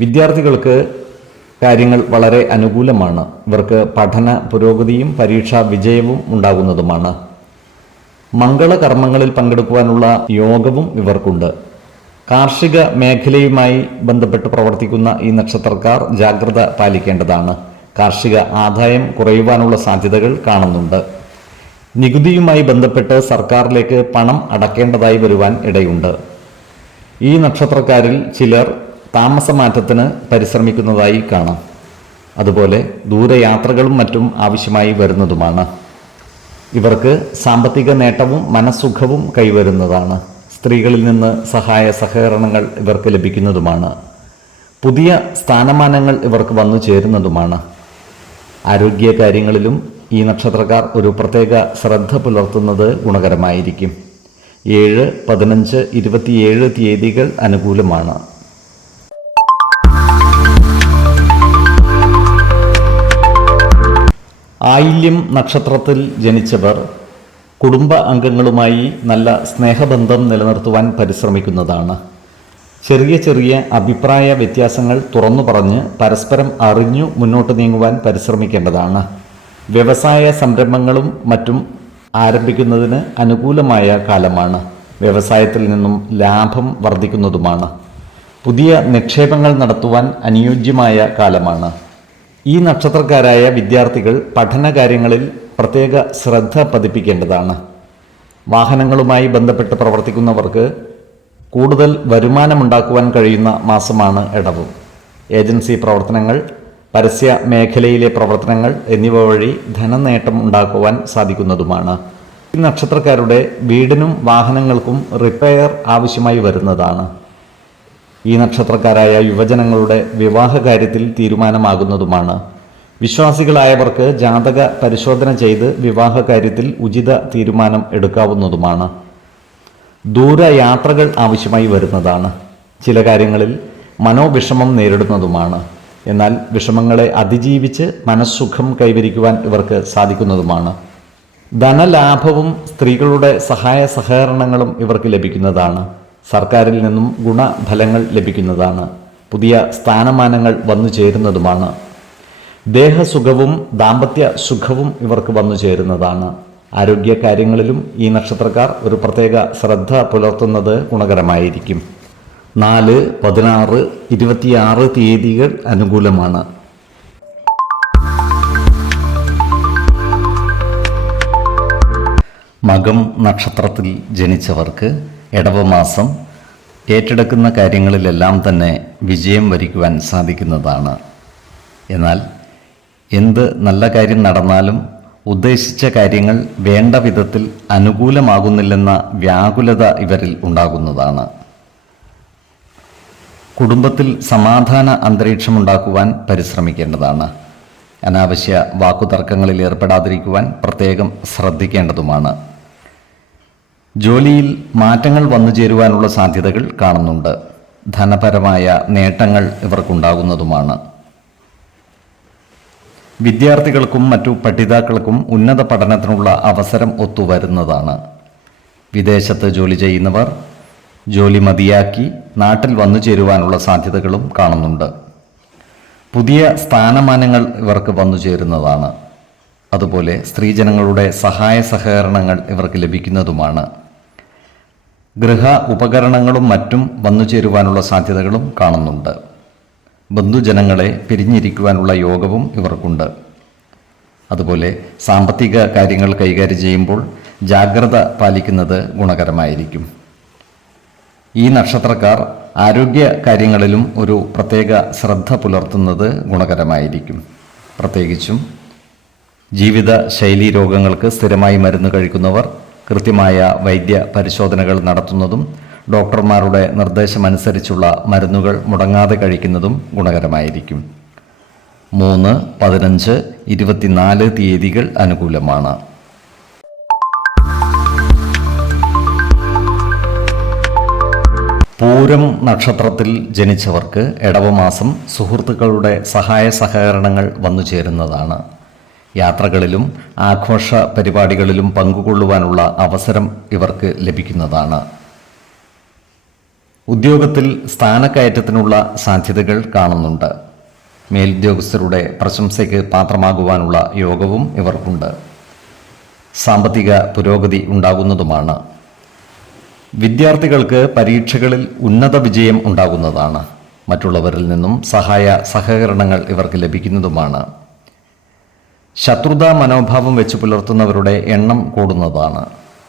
വിദ്യാർത്ഥികൾക്ക് കാര്യങ്ങൾ വളരെ അനുകൂലമാണ്. ഇവർക്ക് പഠന പുരോഗതിയും പരീക്ഷാ വിജയവും ഉണ്ടാകുന്നതുമാണ്. മംഗളകർമ്മങ്ങളിൽ പങ്കെടുക്കുവാനുള്ള യോഗവും ഇവർക്കുണ്ട്. കാർഷിക മേഖലയുമായി ബന്ധപ്പെട്ട് പ്രവർത്തിക്കുന്ന ഈ നക്ഷത്രക്കാർ ജാഗ്രത പാലിക്കേണ്ടതാണ്. കാർഷിക ആദായം കുറയുവാനുള്ള സാധ്യതകൾ കാണുന്നുണ്ട്. നികുതിയുമായി ബന്ധപ്പെട്ട് സർക്കാരിലേക്ക് പണം അടക്കേണ്ടതായി വരുവാൻ ഇടയുണ്ട്. ഈ നക്ഷത്രക്കാരിൽ ചിലർ താമസമാറ്റത്തിന് പരിശ്രമിക്കുന്നതായി കാണാം. അതുപോലെ ദൂരയാത്രകളും മറ്റും ആവശ്യമായി വരുന്നതുമാണ്. ഇവർക്ക് സാമ്പത്തിക നേട്ടവും മനസ്സുഖവും കൈവരുന്നതാണ്. സ്ത്രീകളിൽ നിന്ന് സഹായ സഹകരണങ്ങൾ ഇവർക്ക് ലഭിക്കുന്നതുമാണ്. പുതിയ സ്ഥാനമാനങ്ങൾ ഇവർക്ക് വന്നു ചേരുന്നതുമാണ്. ആരോഗ്യ കാര്യങ്ങളിലും ഈ നക്ഷത്രക്കാർ ഒരു പ്രത്യേക ശ്രദ്ധ പുലർത്തുന്നത് ഗുണകരമായിരിക്കും. 7, 15, 27 തീയതികൾ അനുകൂലമാണ്. ആയില്യം നക്ഷത്രത്തിൽ ജനിച്ചവർ കുടുംബ അംഗങ്ങളുമായി നല്ല സ്നേഹബന്ധം നിലനിർത്തുവാൻ പരിശ്രമിക്കുന്നതാണ്. ചെറിയ ചെറിയ അഭിപ്രായ വ്യത്യാസങ്ങൾ തുറന്നു പറഞ്ഞ് പരസ്പരം അറിഞ്ഞു മുന്നോട്ട് നീങ്ങുവാൻ പരിശ്രമിക്കേണ്ടതാണ്. വ്യവസായ സംരംഭങ്ങളും മറ്റും ആരംഭിക്കുന്നതിന് അനുകൂലമായ കാലമാണ്. വ്യവസായത്തിൽ നിന്നും ലാഭം വർദ്ധിക്കുന്നതുമാണ്. പുതിയ നിക്ഷേപങ്ങൾ നടത്തുവാൻ അനുയോജ്യമായ കാലമാണ്. ഈ നക്ഷത്രക്കാരായ വിദ്യാർത്ഥികൾ പഠനകാര്യങ്ങളിൽ പ്രത്യേക ശ്രദ്ധ പതിപ്പിക്കേണ്ടതാണ്. വാഹനങ്ങളുമായി ബന്ധപ്പെട്ട് പ്രവർത്തിക്കുന്നവർക്ക് കൂടുതൽ വരുമാനമുണ്ടാക്കുവാൻ കഴിയുന്ന മാസമാണ് ഇടവ്. ഏജൻസി പ്രവർത്തനങ്ങൾ, പരസ്യ മേഖലയിലെ പ്രവർത്തനങ്ങൾ എന്നിവ വഴി ധനനേട്ടം ഉണ്ടാക്കുവാൻ സാധിക്കുന്നതുമാണ്. ഈ നക്ഷത്രക്കാരുടെ വീടിനും വാഹനങ്ങൾക്കും റിപ്പയർ ആവശ്യമായി വരുന്നതാണ്. ഈ നക്ഷത്രക്കാരായ യുവജനങ്ങളുടെ വിവാഹ കാര്യത്തിൽ തീരുമാനമാകുന്നതുമാണ്. വിശ്വാസികളായവർക്ക് ജാതക പരിശോധന ചെയ്ത് വിവാഹ കാര്യത്തിൽ ഉചിത തീരുമാനം എടുക്കാവുന്നതുമാണ്. ദൂരയാത്രകൾ ആവശ്യമായി വരുന്നതാണ്. ചില കാര്യങ്ങളിൽ മനോവിഷമം നേരിടുന്നതുമാണ്. എന്നാൽ വിഷമങ്ങളെ അതിജീവിച്ച് മനസ്സുഖം കൈവരിക്കുവാൻ ഇവർക്ക് സാധിക്കുന്നതുമാണ്. ധനലാഭവും സ്ത്രീകളുടെ സഹായ സഹകരണങ്ങളും ഇവർക്ക് ലഭിക്കുന്നതാണ്. സർക്കാരിൽ നിന്നും ഗുണഫലങ്ങൾ ലഭിക്കുന്നതാണ്. പുതിയ സ്ഥാനമാനങ്ങൾ വന്നു ചേരുന്നതുമാണ്. ദേഹസുഖവും ദാമ്പത്യ സുഖവും ഇവർക്ക് വന്നു ചേരുന്നതാണ്. ആരോഗ്യ കാര്യങ്ങളിലും ഈ നക്ഷത്രക്കാർ ഒരു പ്രത്യേക ശ്രദ്ധ പുലർത്തുന്നത് ഗുണകരമായിരിക്കും. 4, 16, 26 തീയതികൾ അനുകൂലമാണ്. മകം നക്ഷത്രത്തിൽ ജനിച്ചവർക്ക് ഇടവമാസം ഏറ്റെടുക്കുന്ന കാര്യങ്ങളിലെല്ലാം തന്നെ വിജയം വരിക്കുവാൻ സാധിക്കുന്നതാണ്. എന്നാൽ എന്ത് നല്ല കാര്യം നടന്നാലും ഉദ്ദേശിച്ച കാര്യങ്ങൾ വേണ്ട വിധത്തിൽ അനുകൂലമാകുന്നില്ലെന്ന വ്യാകുലത ഇവരിൽ ഉണ്ടാകുന്നതാണ്. കുടുംബത്തിൽ സമാധാന അന്തരീക്ഷമുണ്ടാക്കുവാൻ പരിശ്രമിക്കേണ്ടതാണ്. അനാവശ്യ വാക്കുതർക്കങ്ങളിൽ ഏർപ്പെടാതിരിക്കുവാൻ പ്രത്യേകം ശ്രദ്ധിക്കേണ്ടതുമാണ്. ജോലിയിൽ മാറ്റങ്ങൾ വന്നു ചേരുവാനുള്ള സാധ്യതകൾ കാണുന്നുണ്ട്. ധനപരമായ നേട്ടങ്ങൾ ഇവർക്കുണ്ടാകുന്നതുമാണ്. വിദ്യാർത്ഥികൾക്കും മറ്റു പഠിതാക്കൾക്കും ഉന്നത പഠനത്തിനുള്ള അവസരം ഒത്തുവരുന്നതാണ്. വിദേശത്ത് ജോലി ചെയ്യുന്നവർ ജോലി മതിയാക്കി നാട്ടിൽ വന്നു ചേരുവാനുള്ള സാധ്യതകളും കാണുന്നുണ്ട്. പുതിയ സ്ഥാനമാനങ്ങൾ ഇവർക്ക് വന്നു ചേരുന്നതാണ്. അതുപോലെ സ്ത്രീജനങ്ങളുടെ സഹായ സഹകരണങ്ങൾ ഇവർക്ക് ലഭിക്കുന്നതുമാണ്. ഗൃഹ ഉപകരണങ്ങളും മറ്റും വന്നു ചേരുവാനുള്ള സാധ്യതകളും കാണുന്നുണ്ട്. ബന്ധുജനങ്ങളെ പിരിഞ്ഞിരിക്കുവാനുള്ള യോഗവും ഇവർക്കുണ്ട്. അതുപോലെ സാമ്പത്തിക കാര്യങ്ങൾ കൈകാര്യം ചെയ്യുമ്പോൾ ജാഗ്രത പാലിക്കുന്നത് ഗുണകരമായിരിക്കും. ഈ നക്ഷത്രക്കാർ ആരോഗ്യ കാര്യങ്ങളിലും ഒരു പ്രത്യേക ശ്രദ്ധ പുലർത്തുന്നത് ഗുണകരമായിരിക്കും. പ്രത്യേകിച്ചും ജീവിത ശൈലീ രോഗങ്ങൾക്ക് സ്ഥിരമായി മരുന്ന് കഴിക്കുന്നവർ കൃത്യമായ വൈദ്യ പരിശോധനകൾ നടത്തുന്നതും ഡോക്ടർമാരുടെ നിർദ്ദേശമനുസരിച്ചുള്ള മരുന്നുകൾ മുടങ്ങാതെ കഴിക്കുന്നതും ഗുണകരമായിരിക്കും. 3, 15, 24 തീയതികൾ അനുകൂലമാണ്. പൂരം നക്ഷത്രത്തിൽ ജനിച്ചവർക്ക് ഇടവമാസം സുഹൃത്തുക്കളുടെ സഹായ സഹകരണങ്ങൾ വന്നു ചേരുന്നതാണ്. യാത്രകളിലും ആഘോഷ പരിപാടികളിലും പങ്കുകൊള്ളുവാനുള്ള അവസരം ഇവർക്ക് ലഭിക്കുന്നതാണ്. ഉദ്യോഗത്തിൽ സ്ഥാനക്കയറ്റത്തിനുള്ള സാധ്യതകൾ കാണുന്നുണ്ട്. മേലുദ്യോഗസ്ഥരുടെ പ്രശംസയ്ക്ക് പാത്രമാകുവാനുള്ള യോഗവും ഇവർക്കുണ്ട്. സാമ്പത്തിക പുരോഗതി ഉണ്ടാകുന്നതുമാണ്. വിദ്യാർത്ഥികൾക്ക് പരീക്ഷകളിൽ ഉന്നത വിജയം ഉണ്ടാകുന്നതാണ്. മറ്റുള്ളവരിൽ നിന്നും സഹായ സഹകരണങ്ങൾ ഇവർക്ക് ലഭിക്കുന്നതുമാണ്. ശത്രുതാ മനോഭാവം വെച്ച് പുലർത്തുന്നവരുടെ എണ്ണം കൂടുന്നതാണ്.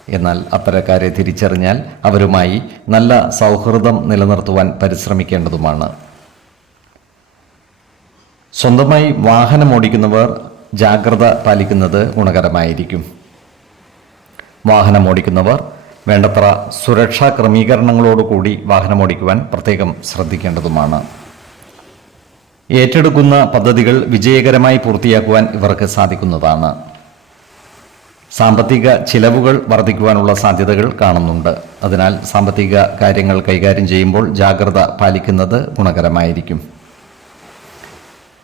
എന്നാൽ അത്തരക്കാരെ തിരിച്ചറിഞ്ഞാൽ അവരുമായി നല്ല സൗഹൃദം നിലനിർത്തുവാൻ പരിശ്രമിക്കേണ്ടതുമാണ്. സ്വന്തമായി വാഹനമോടിക്കുന്നവർ ജാഗ്രത പാലിക്കുന്നത് ഗുണകരമായിരിക്കും. വാഹനമോടിക്കുന്നവർ വേണ്ടത്ര സുരക്ഷാ ക്രമീകരണങ്ങളോടുകൂടി വാഹനമോടിക്കുവാൻ പ്രത്യേകം ശ്രദ്ധിക്കേണ്ടതുമാണ്. ഏറ്റെടുക്കുന്ന പദ്ധതികൾ വിജയകരമായി പൂർത്തിയാക്കുവാൻ ഇവർക്ക് സാധിക്കുന്നതാണ്. സാമ്പത്തിക ചിലവുകൾ വർദ്ധിക്കുവാനുള്ള സാധ്യതകൾ കാണുന്നുണ്ട്. അതിനാൽ സാമ്പത്തിക കാര്യങ്ങൾ കൈകാര്യം ചെയ്യുമ്പോൾ ജാഗ്രത പാലിക്കുന്നത് ഗുണകരമായിരിക്കും.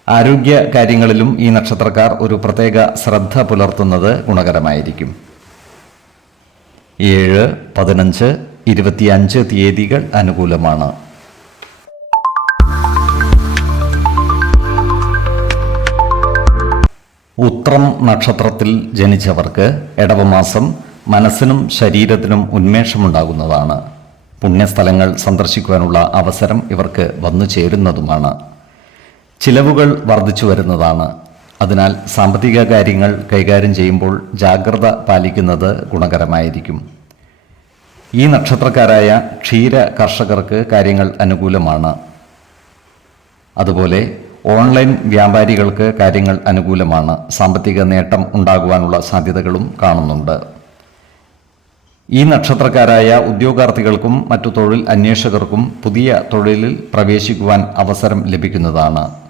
ആരോഗ്യ കാര്യങ്ങളിലും ഈ നക്ഷത്രക്കാർ ഒരു പ്രത്യേക ശ്രദ്ധ പുലർത്തുന്നത് ഗുണകരമായിരിക്കും. 7, 15, 25 തീയതികൾ അനുകൂലമാണ്. ഉത്രം നക്ഷത്രത്തിൽ ജനിച്ചവർക്ക് ഇടവമാസം മനസ്സിനും ശരീരത്തിനും ഉന്മേഷമുണ്ടാകുന്നതാണ്. പുണ്യസ്ഥലങ്ങൾ സന്ദർശിക്കുവാനുള്ള അവസരം ഇവർക്ക് വന്നു ചേരുന്നതുമാണ്. ചിലവുകൾ വർദ്ധിച്ചു വരുന്നതാണ്. അതിനാൽ സാമ്പത്തിക കാര്യങ്ങൾ കൈകാര്യം ചെയ്യുമ്പോൾ ജാഗ്രത പാലിക്കുന്നത് ഗുണകരമായിരിക്കും. ഈ നക്ഷത്രക്കാരായ ക്ഷീര കർഷകർക്ക് കാര്യങ്ങൾ അനുകൂലമാണ്. അതുപോലെ ഓൺലൈൻ വ്യാപാരികൾക്ക് കാര്യങ്ങൾ അനുകൂലമാണ്. സാമ്പത്തിക നേട്ടം ഉണ്ടാകുവാനുള്ള സാധ്യതകളും കാണുന്നുണ്ട്. ഈ നക്ഷത്രക്കാരായ ഉദ്യോഗാർത്ഥികൾക്കും മറ്റു തൊഴിൽ അന്വേഷകർക്കും പുതിയ തൊഴിലിൽ പ്രവേശിക്കുവാൻ അവസരം ലഭിക്കുന്നതാണ്.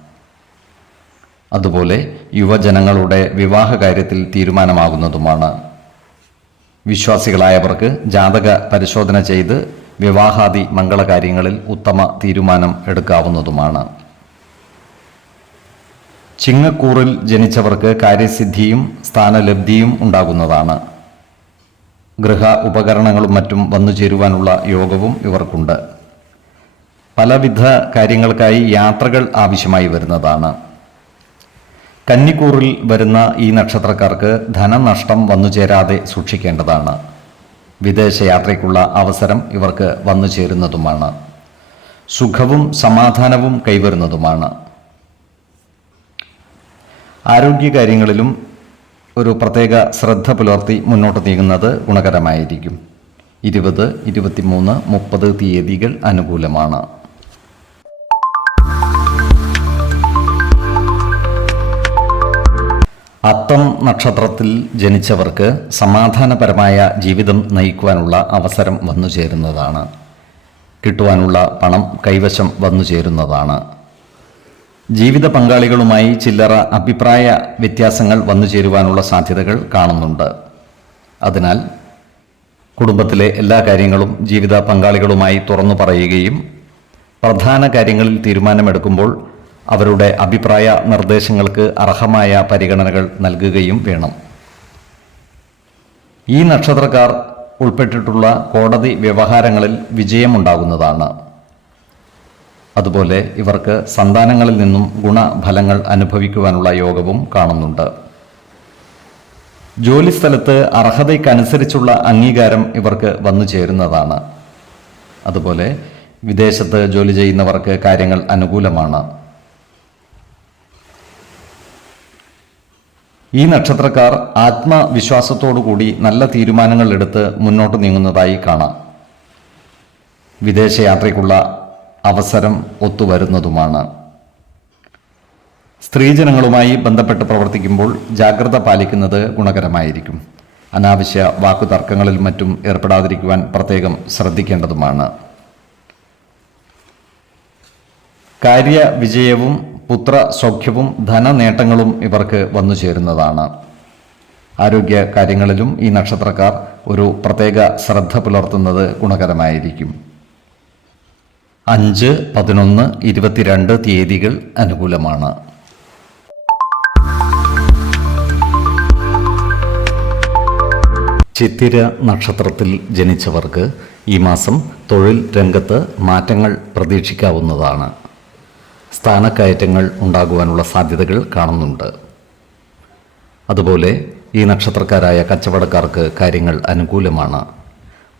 അതുപോലെ യുവജനങ്ങളുടെ വിവാഹ കാര്യത്തിൽ തീരുമാനമാകുന്നതുമാണ്. വിശ്വാസികളായവർക്ക് ജാതക പരിശോധന ചെയ്ത് വിവാഹാദി മംഗളകാര്യങ്ങളിൽ ഉത്തമ തീരുമാനം എടുക്കാവുന്നതുമാണ്. ചിങ്ങക്കൂറിൽ ജനിച്ചവർക്ക് കാര്യസിദ്ധിയും സ്ഥാനലബ്ധിയും ഉണ്ടാകുന്നതാണ്. ഗൃഹ ഉപകരണങ്ങളും മറ്റും വന്നു ചേരുവാനുള്ള യോഗവും ഇവർക്കുണ്ട്. പലവിധ കാര്യങ്ങൾക്കായി യാത്രകൾ ആവശ്യമായി വരുന്നതാണ്. കന്നിക്കൂറിൽ വരുന്ന ഈ നക്ഷത്രക്കാർക്ക് ധനനഷ്ടം വന്നു ചേരാതെ സൂക്ഷിക്കേണ്ടതാണ്. വിദേശയാത്രയ്ക്കുള്ള അവസരം ഇവർക്ക് വന്നു ചേരുന്നതുമാണ്. സുഖവും സമാധാനവും കൈവരുന്നതുമാണ്. ആരോഗ്യകാര്യങ്ങളിലും ഒരു പ്രത്യേക ശ്രദ്ധ പുലർത്തി മുന്നോട്ട് നീങ്ങുന്നത് ഗുണകരമായിരിക്കും. 20, 23, 30 തീയതികൾ അനുകൂലമാണ്. അത്തം നക്ഷത്രത്തിൽ ജനിച്ചവർക്ക് സമാധാനപരമായ ജീവിതം നയിക്കുവാനുള്ള അവസരം വന്നു ചേരുന്നതാണ്. കിട്ടുവാനുള്ള പണം കൈവശം വന്നു ചേരുന്നതാണ്. ജീവിത പങ്കാളികളുമായി ചില്ലറ അഭിപ്രായ വ്യത്യാസങ്ങൾ വന്നു ചേരുവാനുള്ള സാധ്യതകൾ കാണുന്നുണ്ട്. അതിനാൽ കുടുംബത്തിലെ എല്ലാ കാര്യങ്ങളും ജീവിത പങ്കാളികളുമായി തുറന്നു പറയുകയും പ്രധാന കാര്യങ്ങളിൽ തീരുമാനമെടുക്കുമ്പോൾ അവരുടെ അഭിപ്രായ നിർദ്ദേശങ്ങൾക്ക് അർഹമായ പരിഗണനകൾ നൽകുകയും വേണം. ഈ നക്ഷത്രക്കാർ ഉൾപ്പെട്ടിട്ടുള്ള കോടതി വ്യവഹാരങ്ങളിൽ വിജയമുണ്ടാകുന്നതാണ്. അതുപോലെ ഇവർക്ക് സന്താനങ്ങളിൽ നിന്നും ഗുണഫലങ്ങൾ അനുഭവിക്കുവാനുള്ള യോഗവും കാണുന്നുണ്ട്. ജോലിസ്ഥലത്ത് അർഹതയ്ക്കനുസരിച്ചുള്ള അംഗീകാരം ഇവർക്ക് വന്നു ചേരുന്നതാണ്. അതുപോലെ വിദേശത്ത് ജോലി ചെയ്യുന്നവർക്ക് കാര്യങ്ങൾ അനുകൂലമാണ്. ഈ നക്ഷത്രക്കാർ ആത്മവിശ്വാസത്തോടുകൂടി നല്ല തീരുമാനങ്ങൾ എടുത്ത് മുന്നോട്ട് നീങ്ങുന്നതായി കാണാം. വിദേശയാത്രയ്ക്കുള്ള അവസരം ഒത്തുവരുന്നതുമാണ്. സ്ത്രീജനങ്ങളുമായി ബന്ധപ്പെട്ട് പ്രവർത്തിക്കുമ്പോൾ ജാഗ്രത പാലിക്കുന്നത് ഗുണകരമായിരിക്കും. അനാവശ്യ വാക്കുതർക്കങ്ങളിൽ മറ്റും ഏർപ്പെടാതിരിക്കുവാൻ പ്രത്യേകം ശ്രദ്ധിക്കേണ്ടതുമാണ്. കാര്യവിജയവും പുത്രസൗഖ്യവും ധനനേട്ടങ്ങളും ഇവർക്ക് വന്നു ചേരുന്നതാണ്. ആരോഗ്യ കാര്യങ്ങളിലും ഈ നക്ഷത്രക്കാർ ഒരു പ്രത്യേക ശ്രദ്ധ പുലർത്തുന്നത് ഗുണകരമായിരിക്കും. 5, 11, 22 തീയതികൾ അനുകൂലമാണ്. ചിത്തിര നക്ഷത്രത്തിൽ ജനിച്ചവർക്ക് ഈ മാസം തൊഴിൽ രംഗത്ത് മാറ്റങ്ങൾ പ്രതീക്ഷിക്കാവുന്നതാണ്. സ്ഥാനക്കയറ്റങ്ങൾ ഉണ്ടാകുവാനുള്ള സാധ്യതകൾ കാണുന്നുണ്ട്. അതുപോലെ ഈ നക്ഷത്രക്കാരായ കച്ചവടക്കാർക്ക് കാര്യങ്ങൾ അനുകൂലമാണ്.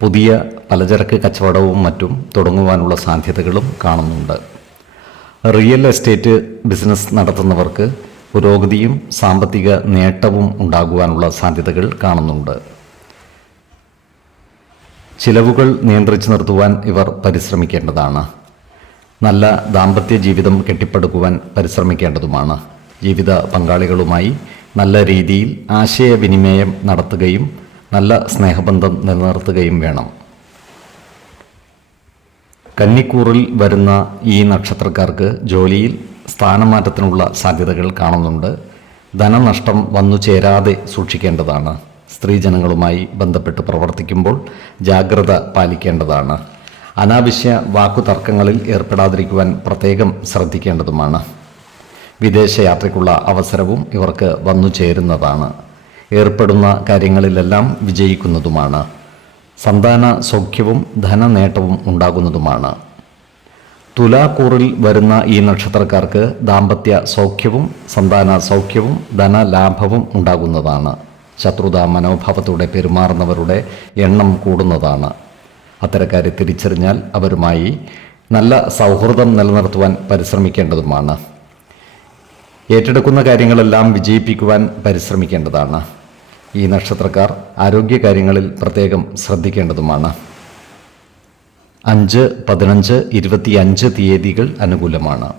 പുതിയ പലചരക്ക് കച്ചവടവും മറ്റും തുടങ്ങുവാനുള്ള സാധ്യതകളും കാണുന്നുണ്ട്. റിയൽ എസ്റ്റേറ്റ് ബിസിനസ് നടത്തുന്നവർക്ക് പുരോഗതിയും സാമ്പത്തിക നേട്ടവും ഉണ്ടാകുവാനുള്ള സാധ്യതകൾ കാണുന്നുണ്ട്. ചിലവുകൾ നിയന്ത്രിച്ചു നിർത്തുവാൻ ഇവർ പരിശ്രമിക്കേണ്ടതാണ്. നല്ല ദാമ്പത്യ ജീവിതം കെട്ടിപ്പടുക്കുവാൻ പരിശ്രമിക്കേണ്ടതുമാണ്. ജീവിത പങ്കാളികളുമായി നല്ല രീതിയിൽ ആശയവിനിമയം നടത്തുകയും നല്ല സ്നേഹബന്ധം നിലനിർത്തുകയും വേണം. കന്നിക്കൂറിൽ വരുന്ന ഈ നക്ഷത്രക്കാർക്ക് ജോലിയിൽ സ്ഥാനമാറ്റത്തിനുള്ള സാധ്യതകൾ കാണുന്നുണ്ട്. ധനനഷ്ടം വന്നു ചേരാതെ സൂക്ഷിക്കേണ്ടതാണ്. സ്ത്രീജനങ്ങളുമായി ബന്ധപ്പെട്ട് പ്രവർത്തിക്കുമ്പോൾ ജാഗ്രത പാലിക്കേണ്ടതാണ്. അനാവശ്യ വാക്കുതർക്കങ്ങളിൽ ഏർപ്പെടാതിരിക്കുവാൻ പ്രത്യേകം ശ്രദ്ധിക്കേണ്ടതുമാണ്. വിദേശയാത്രയ്ക്കുള്ള അവസരവും ഇവർക്ക് വന്നു ചേരുന്നതാണ്. ഏർപ്പെടുന്ന കാര്യങ്ങളിലെല്ലാം വിജയിക്കുന്നതുമാണ്. സന്താന സൗഖ്യവും ധനനേട്ടവും ഉണ്ടാകുന്നതുമാണ്. തുലാക്കൂറിൽ വരുന്ന ഈ നക്ഷത്രക്കാർക്ക് ദാമ്പത്യ സൗഖ്യവും സന്താന സൗഖ്യവും ധനലാഭവും ഉണ്ടാകുന്നതാണ്. ശത്രുതാ മനോഭാവത്തോടെ പെരുമാറുന്നവരുടെ എണ്ണം കൂടുന്നതാണ്. അത്തരക്കാരെ തിരിച്ചറിഞ്ഞാൽ അവരുമായി നല്ല സൗഹൃദം നിലനിർത്തുവാൻ പരിശ്രമിക്കേണ്ടതുമാണ്. ഏറ്റെടുക്കുന്ന കാര്യങ്ങളെല്ലാം വിജയിപ്പിക്കുവാൻ പരിശ്രമിക്കേണ്ടതാണ്. ഈ നക്ഷത്രക്കാർ ആരോഗ്യകാര്യങ്ങളിൽ പ്രത്യേകം ശ്രദ്ധിക്കേണ്ടതുമാണ്. 5, 15, 25 തീയതികൾ അനുകൂലമാണ്.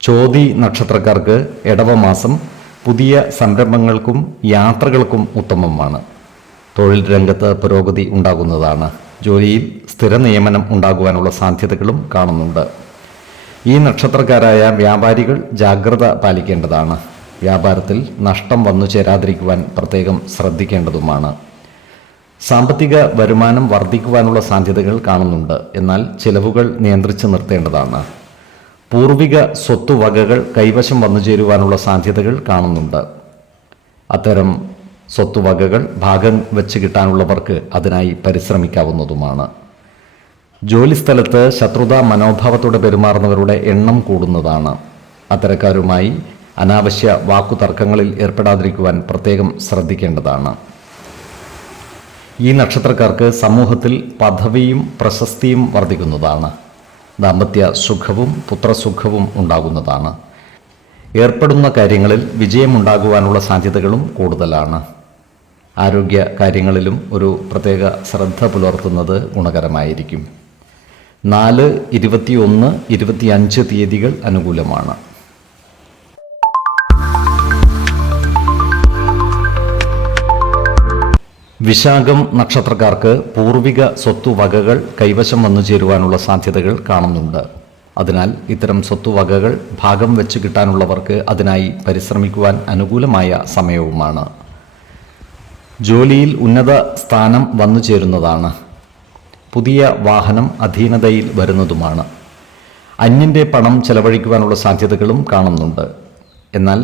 ചോതി നക്ഷത്രക്കാർക്ക് ഇടവമാസം പുതിയ സംരംഭങ്ങൾക്കും യാത്രകൾക്കും ഉത്തമമാണ്. തൊഴിൽ രംഗത്ത് പുരോഗതി ഉണ്ടാകുന്നതാണ്. ജോലിയിൽ സ്ഥിര നിയമനം ഉണ്ടാകുവാനുള്ള സാധ്യതകളും കാണുന്നുണ്ട്. ഈ നക്ഷത്രക്കാരായ വ്യാപാരികൾ ജാഗ്രത പാലിക്കേണ്ടതാണ്. വ്യാപാരത്തിൽ നഷ്ടം വന്നു ചേരാതിരിക്കുവാൻ പ്രത്യേകം ശ്രദ്ധിക്കേണ്ടതുമാണ്. സാമ്പത്തിക വരുമാനം വർദ്ധിക്കുവാനുള്ള സാധ്യതകൾ കാണുന്നുണ്ട്. എന്നാൽ ചിലവുകൾ നിയന്ത്രിച്ച് നിർത്തേണ്ടതാണ്. പൂർവിക സ്വത്തുവകകൾ കൈവശം വന്നു ചേരുവാനുള്ള സാധ്യതകൾ കാണുന്നുണ്ട്. അത്തരം സ്വത്തുവകകൾ ഭാഗം വെച്ച് കിട്ടാനുള്ളവർക്ക് അതിനായി പരിശ്രമിക്കാവുന്നതുമാണ്. ജോലിസ്ഥലത്ത് ശത്രുതാ മനോഭാവത്തോടെ പെരുമാറുന്നവരുടെ എണ്ണം കൂടുന്നതാണ്. അത്തരക്കാരുമായി അനാവശ്യ വാക്കുതർക്കങ്ങളിൽ ഏർപ്പെടാതിരിക്കുവാൻ പ്രത്യേകം ശ്രദ്ധിക്കേണ്ടതാണ്. ഈ നക്ഷത്രക്കാർക്ക് സമൂഹത്തിൽ പദവിയും പ്രശസ്തിയും വർദ്ധിക്കുന്നതാണ്. ദാമ്പത്യ സുഖവും പുത്രസുഖവും ഉണ്ടാകുന്നതാണ്. ഏർപ്പെടുന്ന കാര്യങ്ങളിൽ വിജയമുണ്ടാകുവാനുള്ള സാധ്യതകളും കൂടുതലാണ്. ആരോഗ്യ കാര്യങ്ങളിലും ഒരു പ്രത്യേക ശ്രദ്ധ പുലർത്തുന്നത് ഗുണകരമായിരിക്കും. 4, 21, 25 തീയതികൾ അനുകൂലമാണ്. വിശാഖം നക്ഷത്രക്കാർക്ക് പൂർവിക സ്വത്തുവകകൾ കൈവശം വന്നു ചേരുവാനുള്ള സാധ്യതകൾ കാണുന്നുണ്ട്. അതിനാൽ ഇത്തരം സ്വത്തുവകകൾ ഭാഗം വെച്ച് കിട്ടാനുള്ളവർക്ക് അതിനായി പരിശ്രമിക്കുവാൻ അനുകൂലമായ സമയവുമാണ്. ജോലിയിൽ ഉന്നത സ്ഥാനം വന്നു ചേരുന്നതാണ്. പുതിയ വാഹനം അധീനതയിൽ വരുന്നതുമാണ്. അന്യൻ്റെ പണം ചെലവഴിക്കുവാനുള്ള സാധ്യതകളും കാണുന്നുണ്ട്. എന്നാൽ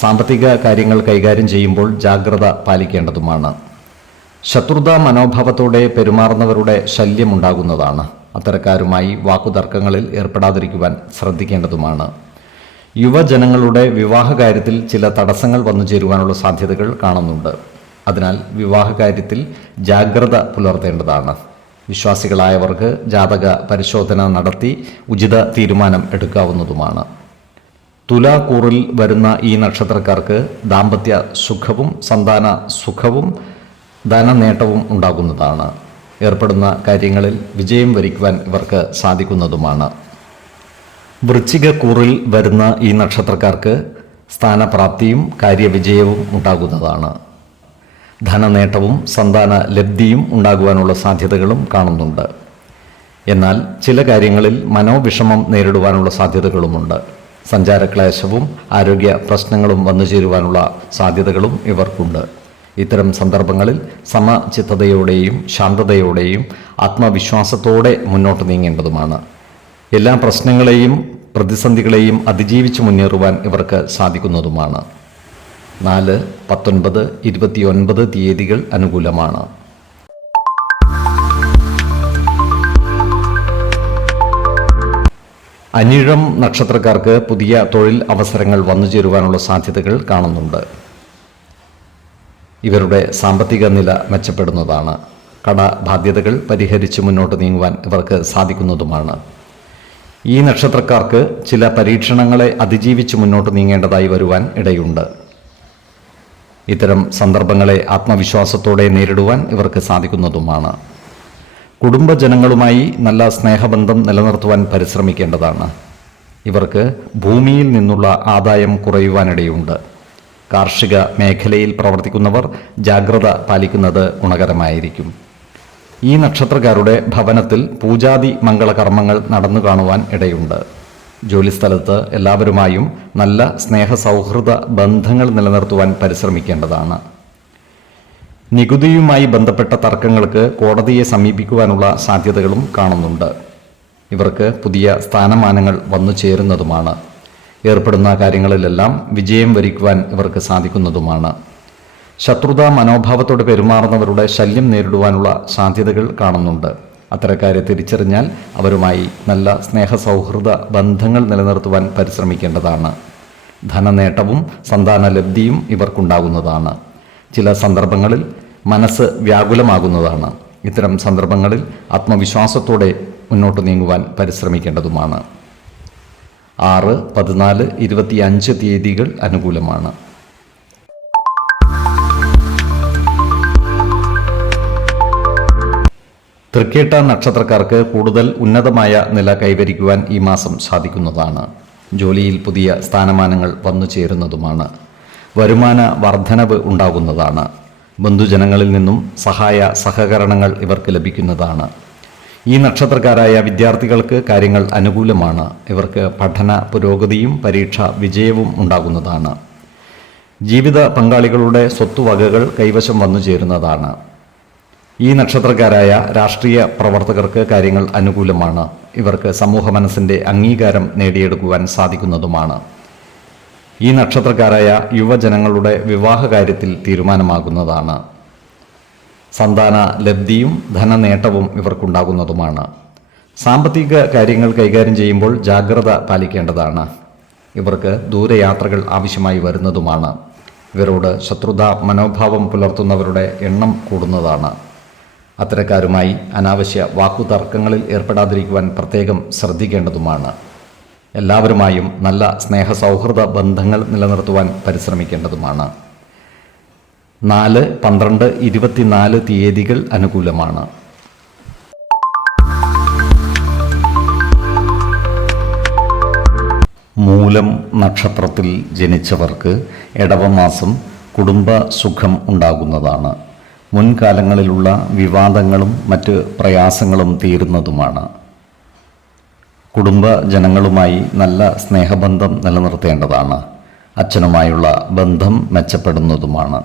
സാമ്പത്തിക കാര്യങ്ങൾ കൈകാര്യം ചെയ്യുമ്പോൾ ജാഗ്രത പാലിക്കേണ്ടതുമാണ്. ശത്രുതാ മനോഭാവത്തോടെ പെരുമാറുന്നവരുടെ ശല്യമുണ്ടാകുന്നതാണ്. അത്തരക്കാരുമായി വാക്കുതർക്കങ്ങളിൽ ഏർപ്പെടാതിരിക്കുവാൻ ശ്രദ്ധിക്കേണ്ടതുമാണ്. യുവജനങ്ങളുടെ വിവാഹകാര്യത്തിൽ ചില തടസ്സങ്ങൾ വന്നു ചേരുവാനുള്ള സാധ്യതകൾ കാണുന്നുണ്ട്. അതിനാൽ വിവാഹകാര്യത്തിൽ ജാഗ്രത പുലർത്തേണ്ടതാണ്. വിശ്വാസികളായവർക്ക് ജാതക പരിശോധന നടത്തി ഉചിത തീരുമാനം എടുക്കാവുന്നതുമാണ്. തുലാക്കൂറിൽ വരുന്ന ഈ നക്ഷത്രക്കാർക്ക് ദാമ്പത്യ സുഖവും സന്താന സുഖവും ധനനേട്ടവും ഉണ്ടാകുന്നതാണ്. ഏർപ്പെടുന്ന കാര്യങ്ങളിൽ വിജയം വരിക്കുവാൻ ഇവർക്ക് സാധിക്കുന്നതുമാണ്. വൃശ്ചികക്കൂറിൽ വരുന്ന ഈ നക്ഷത്രക്കാർക്ക് സ്ഥാനപ്രാപ്തിയും കാര്യവിജയവും ഉണ്ടാകുന്നതാണ്. ധനനേട്ടവും സന്താന ലബ്ധിയും ഉണ്ടാകുവാനുള്ള സാധ്യതകളും കാണുന്നുണ്ട്. എന്നാൽ ചില കാര്യങ്ങളിൽ മനോവിഷമം നേരിടുവാനുള്ള സാധ്യതകളുമുണ്ട്. സഞ്ചാരക്ലേശവും ആരോഗ്യ പ്രശ്നങ്ങളും വന്നു ചേരുവാനുള്ള സാധ്യതകളും ഇവർക്കുണ്ട്. ഇത്തരം സന്ദർഭങ്ങളിൽ സമചിത്തതയോടെയും ശാന്തതയോടെയും ആത്മവിശ്വാസത്തോടെ മുന്നോട്ട് നീങ്ങേണ്ടതുമാണ്. എല്ലാ പ്രശ്നങ്ങളെയും പ്രതിസന്ധികളെയും അതിജീവിച്ച് മുന്നേറുവാൻ ഇവർക്ക് സാധിക്കുന്നതുമാണ്. 4, 19, 29 തീയതികൾ അനുകൂലമാണ്. അനിഴം നക്ഷത്രക്കാർക്ക് പുതിയ തൊഴിൽ അവസരങ്ങൾ വന്നു ചേരുവാനുള്ള സാധ്യതകൾ കാണുന്നുണ്ട്. ഇവരുടെ സാമ്പത്തിക നില മെച്ചപ്പെടുന്നതാണ്. കടബാധ്യതകൾ പരിഹരിച്ച് മുന്നോട്ട് നീങ്ങുവാൻ ഇവർക്ക് സാധിക്കുന്നതുമാണ്. ഈ നക്ഷത്രക്കാർക്ക് ചില പരീക്ഷണങ്ങളെ അതിജീവിച്ച് മുന്നോട്ട് നീങ്ങേണ്ടതായി വരുവാൻ ഇടയുണ്ട്. ഇത്തരം സന്ദർഭങ്ങളെ ആത്മവിശ്വാസത്തോടെ നേരിടുവാൻ ഇവർക്ക് സാധിക്കുന്നതുമാണ്. കുടുംബജനങ്ങളുമായി നല്ല സ്നേഹബന്ധം നിലനിർത്തുവാൻ പരിശ്രമിക്കേണ്ടതാണ്. ഇവർക്ക് ഭൂമിയിൽ നിന്നുള്ള ആദായം കുറയുവാനിടയുണ്ട്. കാർഷിക മേഖലയിൽ പ്രവർത്തിക്കുന്നവർ ജാഗ്രത പാലിക്കുന്നത് ഗുണകരമായിരിക്കും. ഈ നക്ഷത്രക്കാരുടെ ഭവനത്തിൽ പൂജാതി മംഗളകർമ്മങ്ങൾ നടന്നു കാണുവാൻ ഇടയുണ്ട്. ജോലിസ്ഥലത്ത് എല്ലാവരുമായും നല്ല സ്നേഹസൗഹൃദ ബന്ധങ്ങൾ നിലനിർത്തുവാൻ പരിശ്രമിക്കേണ്ടതാണ്. നികുതിയുമായി ബന്ധപ്പെട്ട തർക്കങ്ങൾക്ക് കോടതിയെ സമീപിക്കുവാനുള്ള സാധ്യതകളും കാണുന്നുണ്ട്. ഇവർക്ക് പുതിയ സ്ഥാനമാനങ്ങൾ വന്നു ചേരുന്നതുമാണ്. ഏർപ്പെടുന്ന കാര്യങ്ങളിലെല്ലാം വിജയം വരിക്കുവാൻ ഇവർക്ക് സാധിക്കുന്നതുമാണ്. ശത്രുതാ മനോഭാവത്തോടെ പെരുമാറുന്നവരുടെ ശല്യം നേരിടുവാനുള്ള സാധ്യതകൾ കാണുന്നുണ്ട്. അത്തരക്കാരെ തിരിച്ചറിഞ്ഞാൽ അവരുമായി നല്ല സ്നേഹസൗഹൃദ ബന്ധങ്ങൾ നിലനിർത്തുവാൻ പരിശ്രമിക്കേണ്ടതാണ്. ധനനേട്ടവും സന്താന ലബ്ധിയും ഇവർക്കുണ്ടാകുന്നതാണ്. ചില സന്ദർഭങ്ങളിൽ മനസ്സ് വ്യാകുലമാകുന്നതാണ്. ഇത്തരം സന്ദർഭങ്ങളിൽ ആത്മവിശ്വാസത്തോടെ മുന്നോട്ട് നീങ്ങുവാൻ പരിശ്രമിക്കേണ്ടതുമാണ്. 6, 14, 25 തീയതികൾ അനുകൂലമാണ്. തൃക്കേട്ട നക്ഷത്രക്കാർക്ക് കൂടുതൽ ഉന്നതമായ നില കൈവരിക്കുവാൻ ഈ മാസം സാധിക്കുന്നതാണ്. ജോലിയിൽ പുതിയ സ്ഥാനമാനങ്ങൾ വന്നു ചേരുന്നതുമാണ്. വരുമാന വർധനവ് ഉണ്ടാകുന്നതാണ്. ബന്ധുജനങ്ങളിൽ നിന്നും സഹായ സഹകരണങ്ങൾ ഇവർക്ക് ലഭിക്കുന്നതാണ്. ഈ നക്ഷത്രക്കാരായ വിദ്യാർത്ഥികൾക്ക് കാര്യങ്ങൾ അനുകൂലമാണ്. ഇവർക്ക് പഠന പുരോഗതിയും പരീക്ഷ വിജയവും ഉണ്ടാകുന്നതാണ്. ജീവിത പങ്കാളികളുടെ സ്വത്തുവകകൾ കൈവശം വന്നു ചേരുന്നതാണ്. ഈ നക്ഷത്രക്കാരായ രാഷ്ട്രീയ പ്രവർത്തകർക്ക് കാര്യങ്ങൾ അനുകൂലമാണ്. ഇവർക്ക് സമൂഹ മനസ്സിൻ്റെ അംഗീകാരം നേടിയെടുക്കുവാൻ സാധിക്കുന്നതുമാണ്. ഈ നക്ഷത്രക്കാരായ യുവജനങ്ങളുടെ വിവാഹ കാര്യത്തിൽ തീരുമാനമാകുന്നതാണ്. സന്താന ലബ്ധിയും ധനനേട്ടവും ഇവർക്കുണ്ടാകുന്നതുമാണ്. സാമ്പത്തിക കാര്യങ്ങൾ കൈകാര്യം ചെയ്യുമ്പോൾ ജാഗ്രത പാലിക്കേണ്ടതാണ്. ഇവർക്ക് ദൂരയാത്രകൾ ആവശ്യമായി വരുന്നതുമാണ്. ഇവരോട് ശത്രുതാ മനോഭാവം പുലർത്തുന്നവരുടെ എണ്ണം കൂടുന്നതാണ്. അത്തരക്കാരുമായി അനാവശ്യ വാക്കുതർക്കങ്ങളിൽ ഏർപ്പെടാതിരിക്കുവാൻ പ്രത്യേകം ശ്രദ്ധിക്കേണ്ടതുമാണ്. എല്ലാവരുമായും നല്ല സ്നേഹസൗഹൃദ ബന്ധങ്ങൾ നിലനിർത്തുവാൻ പരിശ്രമിക്കേണ്ടതുമാണ്. 4, 12, 24 തീയതികൾ അനുകൂലമാണ്. മൂലം നക്ഷത്രത്തിൽ ജനിച്ചവർക്ക് ഇടവമാസം കുടുംബ സുഖം ഉണ്ടാകുന്നതാണ്. മുൻകാലങ്ങളിലുള്ള വിവാദങ്ങളും മറ്റ് പ്രയാസങ്ങളും തീരുന്നതുമാണ്. കുടുംബജനങ്ങളുമായി നല്ല സ്നേഹബന്ധം നിലനിർത്തേണ്ടതാണ്. അച്ഛനുമായുള്ള ബന്ധം മെച്ചപ്പെടുന്നതുമാണ്.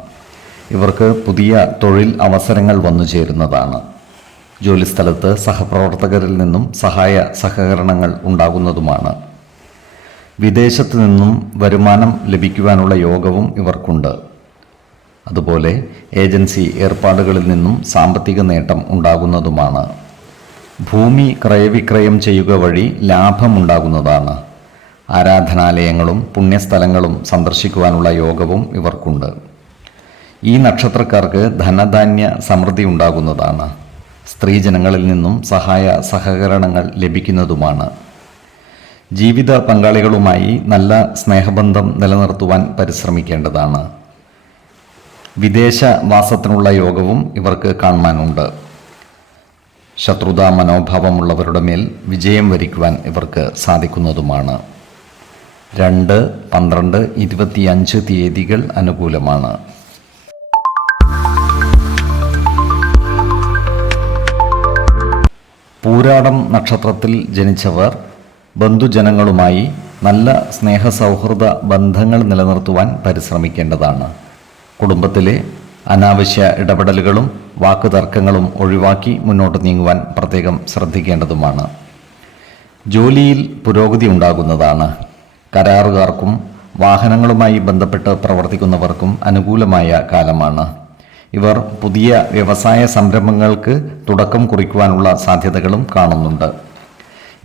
ഇവർക്ക് പുതിയ തൊഴിൽ അവസരങ്ങൾ വന്നു ചേരുന്നതാണ്. ജോലിസ്ഥലത്ത് സഹപ്രവർത്തകരിൽ നിന്നും സഹായ സഹകരണങ്ങൾ ഉണ്ടാകുന്നതുമാണ്. വിദേശത്തു നിന്നും വരുമാനം ലഭിക്കുവാനുള്ള യോഗവും ഇവർക്കുണ്ട്. അതുപോലെ ഏജൻസി ഏർപ്പാടുകളിൽ നിന്നും സാമ്പത്തിക നേട്ടം ഉണ്ടാകുന്നതുമാണ്. ഭൂമി ക്രയവിക്രയം ചെയ്യുക വഴി ലാഭമുണ്ടാകുന്നതാണ്. ആരാധനാലയങ്ങളും പുണ്യസ്ഥലങ്ങളും സന്ദർശിക്കുവാനുള്ള യോഗവും ഇവർക്കുണ്ട്. ഈ നക്ഷത്രക്കാർക്ക് ധനധാന്യ സമൃദ്ധി ഉണ്ടാകുന്നതാണ്. സ്ത്രീജനങ്ങളിൽ നിന്നും സഹായ സഹകരണങ്ങൾ ലഭിക്കുന്നതുമാണ്. ജീവിത പങ്കാളികളുമായി നല്ല സ്നേഹബന്ധം നിലനിർത്തുവാൻ പരിശ്രമിക്കേണ്ടതാണ്. വിദേശവാസത്തിനുള്ള യോഗവും ഇവർക്ക് കാണുവാനുണ്ട്. ശത്രുതാ മനോഭാവമുള്ളവരുടെ മേൽ വിജയം വരിക്കുവാൻ ഇവർക്ക് സാധിക്കുന്നതുമാണ്. 2, 12, 25 തീയതികൾ അനുകൂലമാണ്. പൂരാടം നക്ഷത്രത്തിൽ ജനിച്ചവർ ബന്ധുജനങ്ങളുമായി നല്ല സ്നേഹസൗഹൃദ ബന്ധങ്ങൾ നിലനിർത്തുവാൻ പരിശ്രമിക്കേണ്ടതാണ്. കുടുംബത്തിലെ അനാവശ്യ ഇടപെടലുകളും വാക്കുതർക്കങ്ങളും ഒഴിവാക്കി മുന്നോട്ട് നീങ്ങുവാൻ പ്രത്യേകം ശ്രദ്ധിക്കേണ്ടതുമാണ്. ജോലിയിൽ പുരോഗതി ഉണ്ടാകുന്നതാണ്. കരാറുകാർക്കും വാഹനങ്ങളുമായി ബന്ധപ്പെട്ട് പ്രവർത്തിക്കുന്നവർക്കും അനുകൂലമായ കാലമാണ്. ഇവർ പുതിയ വ്യവസായ സംരംഭങ്ങൾക്ക് തുടക്കം കുറിക്കുവാനുള്ള സാധ്യതകളും കാണുന്നുണ്ട്.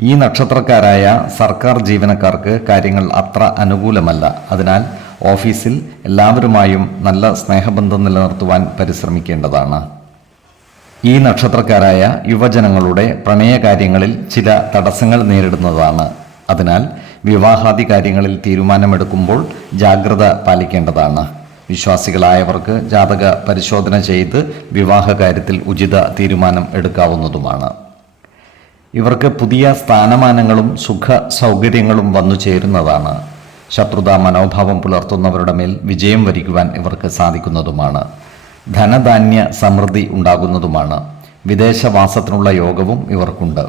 ഈ നക്ഷത്രക്കാരായ സർക്കാർ ജീവനക്കാർക്ക് കാര്യങ്ങൾ അത്ര അനുകൂലമല്ല. അതിനാൽ ഓഫീസിൽ എല്ലാവരുമായും നല്ല സ്നേഹബന്ധം നിലനിർത്തുവാൻ പരിശ്രമിക്കേണ്ടതാണ്. ഈ നക്ഷത്രക്കാരായ യുവജനങ്ങളുടെ പ്രണയകാര്യങ്ങളിൽ ചില തടസ്സങ്ങൾ നേരിടുന്നതാണ്. അതിനാൽ വിവാഹാദി കാര്യങ്ങളിൽ തീരുമാനമെടുക്കുമ്പോൾ ജാഗ്രത പാലിക്കേണ്ടതാണ്. വിശ്വാസികളായവർക്ക് ജാതക പരിശോധന ചെയ്ത് വിവാഹ കാര്യത്തിൽ ഉചിത തീരുമാനം എടുക്കാവുന്നതുമാണ്. ഇവർക്ക് പുതിയ സ്ഥാനമാനങ്ങളും സുഖ സൗകര്യങ്ങളും വന്നു ചേരുന്നതാണ്. ശത്രുതാ മനോഭാവം പുലർത്തുന്നവരുടെ മേൽ വിജയം വരിക്കുവാൻ ഇവർക്ക് സാധിക്കുന്നതുമാണ്. ധനധാന്യ സമൃദ്ധി ഉണ്ടാകുന്നതുമാണ്. വിദേശവാസത്തിനുള്ള യോഗവും ഇവർക്കുണ്ട്.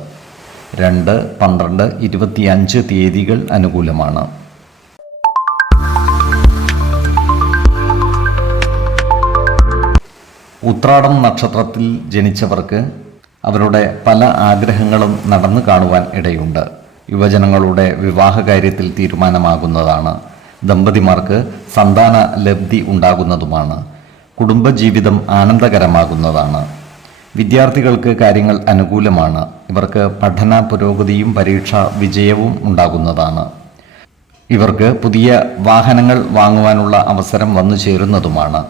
2, 12, 25 തീയതികൾ അനുകൂലമാണ്. ഉത്രാടം നക്ഷത്രത്തിൽ ജനിച്ചവർക്ക് അവരുടെ പല ആഗ്രഹങ്ങളും നടന്നു കാണുവാൻ ഇടയുണ്ട്. യുവജനങ്ങളുടെ വിവാഹ കാര്യത്തിൽ തീരുമാനമാകുന്നതാണ്. ദമ്പതിമാർക്ക് സന്താന ലബ്ധി ഉണ്ടാകുന്നതുമാണ്. കുടുംബജീവിതം ആനന്ദകരമാകുന്നതാണ്. വിദ്യാർത്ഥികൾക്ക് കാര്യങ്ങൾ അനുകൂലമാണ്. ഇവർക്ക് പഠന പുരോഗതിയും പരീക്ഷാ വിജയവും ഉണ്ടാകുന്നതാണ്. ഇവർക്ക് പുതിയ വാഹനങ്ങൾ വാങ്ങുവാനുള്ള അവസരം വന്നു ചേരുന്നതുമാണ്.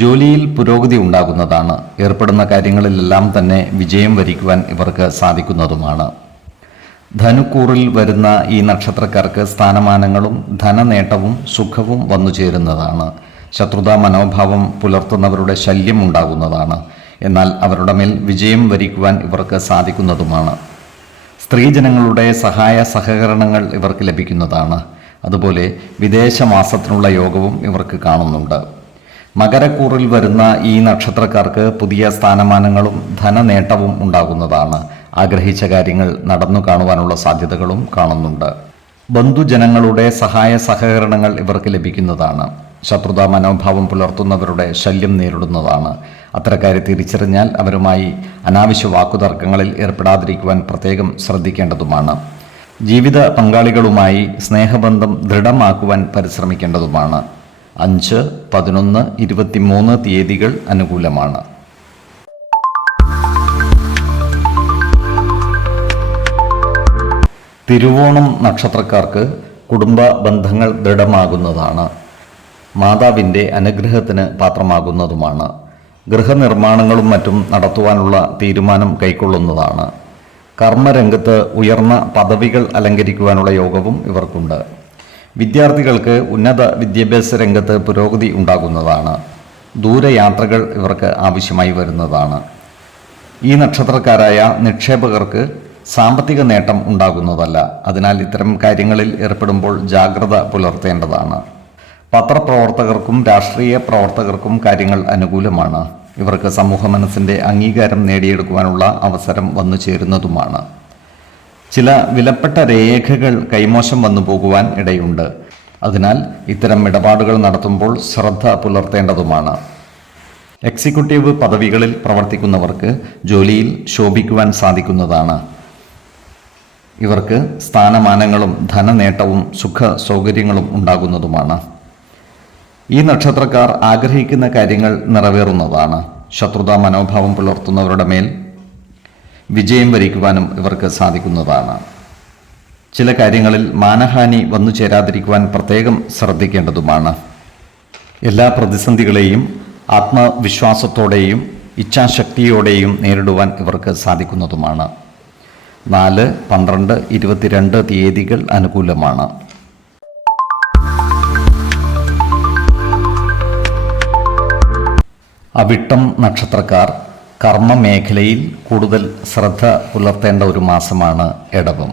ജോലിയിൽ പുരോഗതി ഉണ്ടാകുന്നതാണ്. ഏർപ്പെടുന്ന കാര്യങ്ങളിലെല്ലാം തന്നെ വിജയം വരിക്കുവാൻ ഇവർക്ക് സാധിക്കുന്നതുമാണ്. ധനുക്കൂറിൽ വരുന്ന ഈ നക്ഷത്രക്കാർക്ക് സ്ഥാനമാനങ്ങളും ധനനേട്ടവും സുഖവും വന്നു ചേരുന്നതാണ്. ശത്രുതാ മനോഭാവം പുലർത്തുന്നവരുടെ ശല്യം ഉണ്ടാകുന്നതാണ്. എന്നാൽ അവരുടെ മേൽ വിജയം വരിക്കുവാൻ ഇവർക്ക് സാധിക്കുന്നതുമാണ്. സ്ത്രീജനങ്ങളുടെ സഹായ സഹകരണങ്ങൾ ഇവർക്ക് ലഭിക്കുന്നതാണ്. അതുപോലെ വിദേശവാസത്തിനുള്ള യോഗവും ഇവർക്ക് കാണുന്നുണ്ട്. മകരക്കൂറിൽ വരുന്ന ഈ നക്ഷത്രക്കാർക്ക് പുതിയ സ്ഥാനമാനങ്ങളും ധനനേട്ടവും ഉണ്ടാകുന്നതാണ്. ആഗ്രഹിച്ച കാര്യങ്ങൾ നടന്നു കാണുവാനുള്ള സാധ്യതകളും കാണുന്നുണ്ട്. ബന്ധുജനങ്ങളുടെ സഹായ സഹകരണങ്ങൾ ഇവർക്ക് ലഭിക്കുന്നതാണ്. ശത്രുതാ മനോഭാവം പുലർത്തുന്നവരുടെ ശല്യം നേരിടുന്നതാണ്. അത്തരക്കാരെ തിരിച്ചറിഞ്ഞാൽ അവരുമായി അനാവശ്യ വാക്കുതർക്കങ്ങളിൽ ഏർപ്പെടാതിരിക്കുവാൻ പ്രത്യേകം ശ്രദ്ധിക്കേണ്ടതുമാണ്. ജീവിത പങ്കാളികളുമായി സ്നേഹബന്ധം ദൃഢമാക്കുവാൻ പരിശ്രമിക്കേണ്ടതുമാണ്. 5, 11, 23 തീയതികൾ അനുകൂലമാണ്. തിരുവോണം നക്ഷത്രക്കാർക്ക് കുടുംബ ബന്ധങ്ങൾ ദൃഢമാകുന്നതാണ്. മാതാവിൻ്റെ അനുഗ്രഹത്തിന് പാത്രമാകുന്നതുമാണ്. ഗൃഹനിർമ്മാണങ്ങളും മറ്റും നടത്തുവാനുള്ള തീരുമാനം കൈക്കൊള്ളുന്നതാണ്. കർമ്മരംഗത്ത് ഉയർന്ന പദവികൾ അലങ്കരിക്കുവാനുള്ള യോഗവും ഇവർക്കുണ്ട്. വിദ്യാർത്ഥികൾക്ക് ഉന്നത വിദ്യാഭ്യാസ രംഗത്ത് പുരോഗതി ഉണ്ടാകുന്നതാണ്. ദൂരയാത്രകൾ ഇവർക്ക് ആവശ്യമായി വരുന്നതാണ്. ഈ നക്ഷത്രക്കാരായ നിക്ഷേപകർക്ക് സാമ്പത്തിക നേട്ടം ഉണ്ടാകുന്നതല്ല. അതിനാൽ ഇത്തരം കാര്യങ്ങളിൽ ഏർപ്പെടുമ്പോൾ ജാഗ്രത പുലർത്തേണ്ടതാണ്. പത്രപ്രവർത്തകർക്കും രാഷ്ട്രീയ പ്രവർത്തകർക്കും കാര്യങ്ങൾ അനുകൂലമാണ്. ഇവർക്ക് സമൂഹ മനസ്സിൻ്റെ അംഗീകാരം നേടിയെടുക്കുവാനുള്ള അവസരം വന്നു ചേരുന്നതുമാണ്. ചില വിലപ്പെട്ട രേഖകൾ കൈമോശം വന്നു പോകുവാൻ ഇടയുണ്ട്. അതിനാൽ ഇത്തരം ഇടപാടുകൾ നടത്തുമ്പോൾ ശ്രദ്ധ പുലർത്തേണ്ടതുമാണ്. എക്സിക്യൂട്ടീവ് പദവികളിൽ പ്രവർത്തിക്കുന്നവർക്ക് ജോലിയിൽ ശോഭിക്കുവാൻ സാധിക്കുന്നതാണ്. ഇവർക്ക് സ്ഥാനമാനങ്ങളും ധനനേട്ടവും സുഖ സൗകര്യങ്ങളും ഉണ്ടാകുന്നതുമാണ്. ഈ നക്ഷത്രക്കാർ ആഗ്രഹിക്കുന്ന കാര്യങ്ങൾ നിറവേറുന്നതാണ്. ശത്രുതാ മനോഭാവം പുലർത്തുന്നവരുടെ മേൽ വിജയം വരിക്കുവാനും ഇവർക്ക് സാധിക്കുന്നതാണ്. ചില കാര്യങ്ങളിൽ മാനഹാനി വന്നു ചേരാതിരിക്കുവാൻ പ്രത്യേകം ശ്രദ്ധിക്കേണ്ടതുമാണ്. എല്ലാ പ്രതിസന്ധികളെയും ആത്മവിശ്വാസത്തോടെയും ഇച്ഛാശക്തിയോടെയും നേരിടുവാൻ ഇവർക്ക് സാധിക്കുന്നതുമാണ്. 4, 12, 22 തീയതികൾ അനുകൂലമാണ്. അവിട്ടം നക്ഷത്രക്കാർ കർമ്മമേഖലയിൽ കൂടുതൽ ശ്രദ്ധ പുലർത്തേണ്ട ഒരു മാസമാണ് ഇടവം.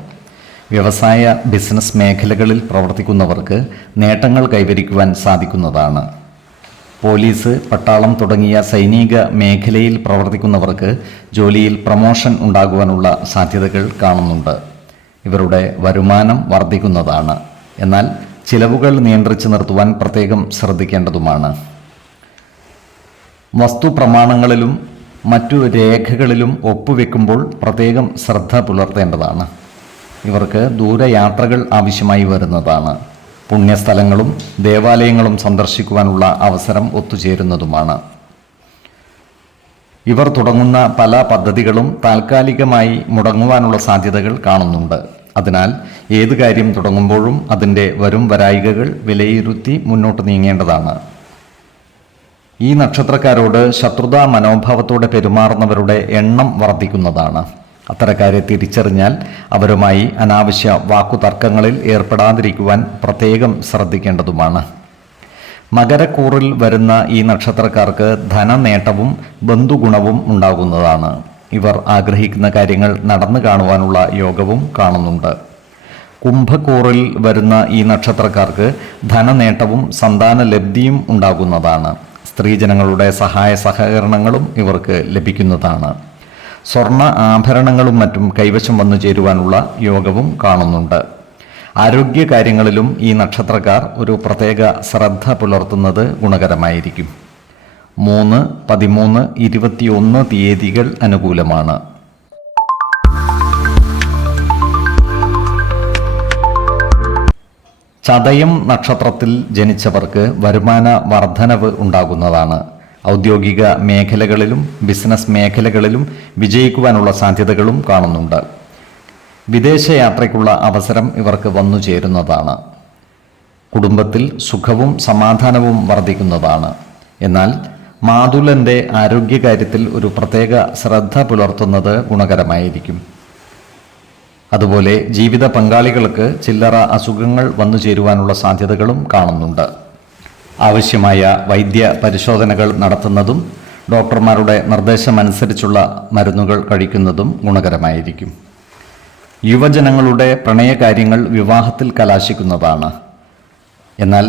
വ്യവസായ ബിസിനസ് മേഖലകളിൽ പ്രവർത്തിക്കുന്നവർക്ക് നേട്ടങ്ങൾ കൈവരിക്കുവാൻ സാധിക്കുന്നതാണ്. പോലീസ്, പട്ടാളം തുടങ്ങിയ സൈനിക മേഖലയിൽ പ്രവർത്തിക്കുന്നവർക്ക് ജോലിയിൽ പ്രമോഷൻ ഉണ്ടാകുവാനുള്ള സാധ്യതകൾ കാണുന്നുണ്ട്. ഇവരുടെ വരുമാനം വർദ്ധിക്കുന്നതാണ്. എന്നാൽ ചിലവുകൾ നിയന്ത്രിച്ച് നിർത്തുവാൻ പ്രത്യേകം ശ്രദ്ധിക്കേണ്ടതുമാണ്. വസ്തു പ്രമാണങ്ങളിലും മറ്റു രേഖകളിലും ഒപ്പുവെക്കുമ്പോൾ പ്രത്യേകം ശ്രദ്ധ പുലർത്തേണ്ടതാണ്. ഇവർക്ക് ദൂരയാത്രകൾ ആവശ്യമായി വരുന്നതാണ്. പുണ്യസ്ഥലങ്ങളും ദേവാലയങ്ങളും സന്ദർശിക്കുവാനുള്ള അവസരം ഒത്തുചേരുന്നതുമാണ്. ഇവർ തുടങ്ങുന്ന പല പദ്ധതികളും താൽക്കാലികമായി മുടങ്ങുവാനുള്ള സാധ്യതകൾ കാണുന്നുണ്ട്. അതിനാൽ ഏത് കാര്യം തുടങ്ങുമ്പോഴും അതിൻ്റെ വരും വരായികകൾ വിലയിരുത്തി മുന്നോട്ട് നീങ്ങേണ്ടതാണ്. ഈ നക്ഷത്രക്കാരോട് ശത്രുതാ മനോഭാവത്തോടെ പെരുമാറുന്നവരുടെ എണ്ണം വർദ്ധിക്കുന്നതാണ്. അത്തരക്കാരെ തിരിച്ചറിഞ്ഞാൽ അവരുമായി അനാവശ്യ വാക്കുതർക്കങ്ങളിൽ ഏർപ്പെടാതിരിക്കുവാൻ പ്രത്യേകം ശ്രദ്ധിക്കേണ്ടതുമാണ്. മകരക്കൂറിൽ വരുന്ന ഈ നക്ഷത്രക്കാർക്ക് ധനനേട്ടവും ബന്ധുഗുണവും ഉണ്ടാകുന്നതാണ്. ഇവർ ആഗ്രഹിക്കുന്ന കാര്യങ്ങൾ നടന്നു കാണുവാനുള്ള യോഗവും കാണുന്നുണ്ട്. കുംഭക്കൂറിൽ വരുന്ന ഈ നക്ഷത്രക്കാർക്ക് ധനനേട്ടവും സന്താന ലബ്ധിയും ഉണ്ടാകുന്നതാണ്. സ്ത്രീജനങ്ങളുടെ സഹായ സഹകരണങ്ങളും ഇവർക്ക് ലഭിക്കുന്നതാണ്. സ്വർണ്ണ ആഭരണങ്ങളും മറ്റും കൈവശം വന്നു ചേരുവാനുള്ള യോഗവും കാണുന്നുണ്ട്. ആരോഗ്യ കാര്യങ്ങളിലും ഈ നക്ഷത്രക്കാർ ഒരു പ്രത്യേക ശ്രദ്ധ പുലർത്തുന്നത് ഗുണകരമായിരിക്കും. 3, 13, 21 തീയതികൾ അനുകൂലമാണ്. ചതയം നക്ഷത്രത്തിൽ ജനിച്ചവർക്ക് വരുമാന വർധനവ് ഉണ്ടാകുന്നതാണ്. ഔദ്യോഗിക മേഖലകളിലും ബിസിനസ് മേഖലകളിലും വിജയിക്കുവാനുള്ള സാധ്യതകളും കാണുന്നുണ്ട്. വിദേശയാത്രയ്ക്കുള്ള അവസരം ഇവർക്ക് വന്നു ചേരുന്നതാണ്. കുടുംബത്തിൽ സുഖവും സമാധാനവും വർദ്ധിക്കുന്നതാണ്. എന്നാൽ മാതുലൻ്റെ ആരോഗ്യകാര്യത്തിൽ ഒരു പ്രത്യേക ശ്രദ്ധ പുലർത്തുന്നത് ഗുണകരമായിരിക്കും. അതുപോലെ ജീവിത പങ്കാളികൾക്ക് ചില്ലറ അസുഖങ്ങൾ വന്നു ചേരുവാനുള്ള സാധ്യതകളും കാണുന്നുണ്ട്. ആവശ്യമായ വൈദ്യ പരിശോധനകൾ നടത്തുന്നതും ഡോക്ടർമാരുടെ നിർദ്ദേശമനുസരിച്ചുള്ള മരുന്നുകൾ കഴിക്കുന്നതും ഗുണകരമായിരിക്കും. യുവജനങ്ങളുടെ പ്രണയകാര്യങ്ങൾ വിവാഹത്തിൽ കലാശിക്കുന്നതാണ്. എന്നാൽ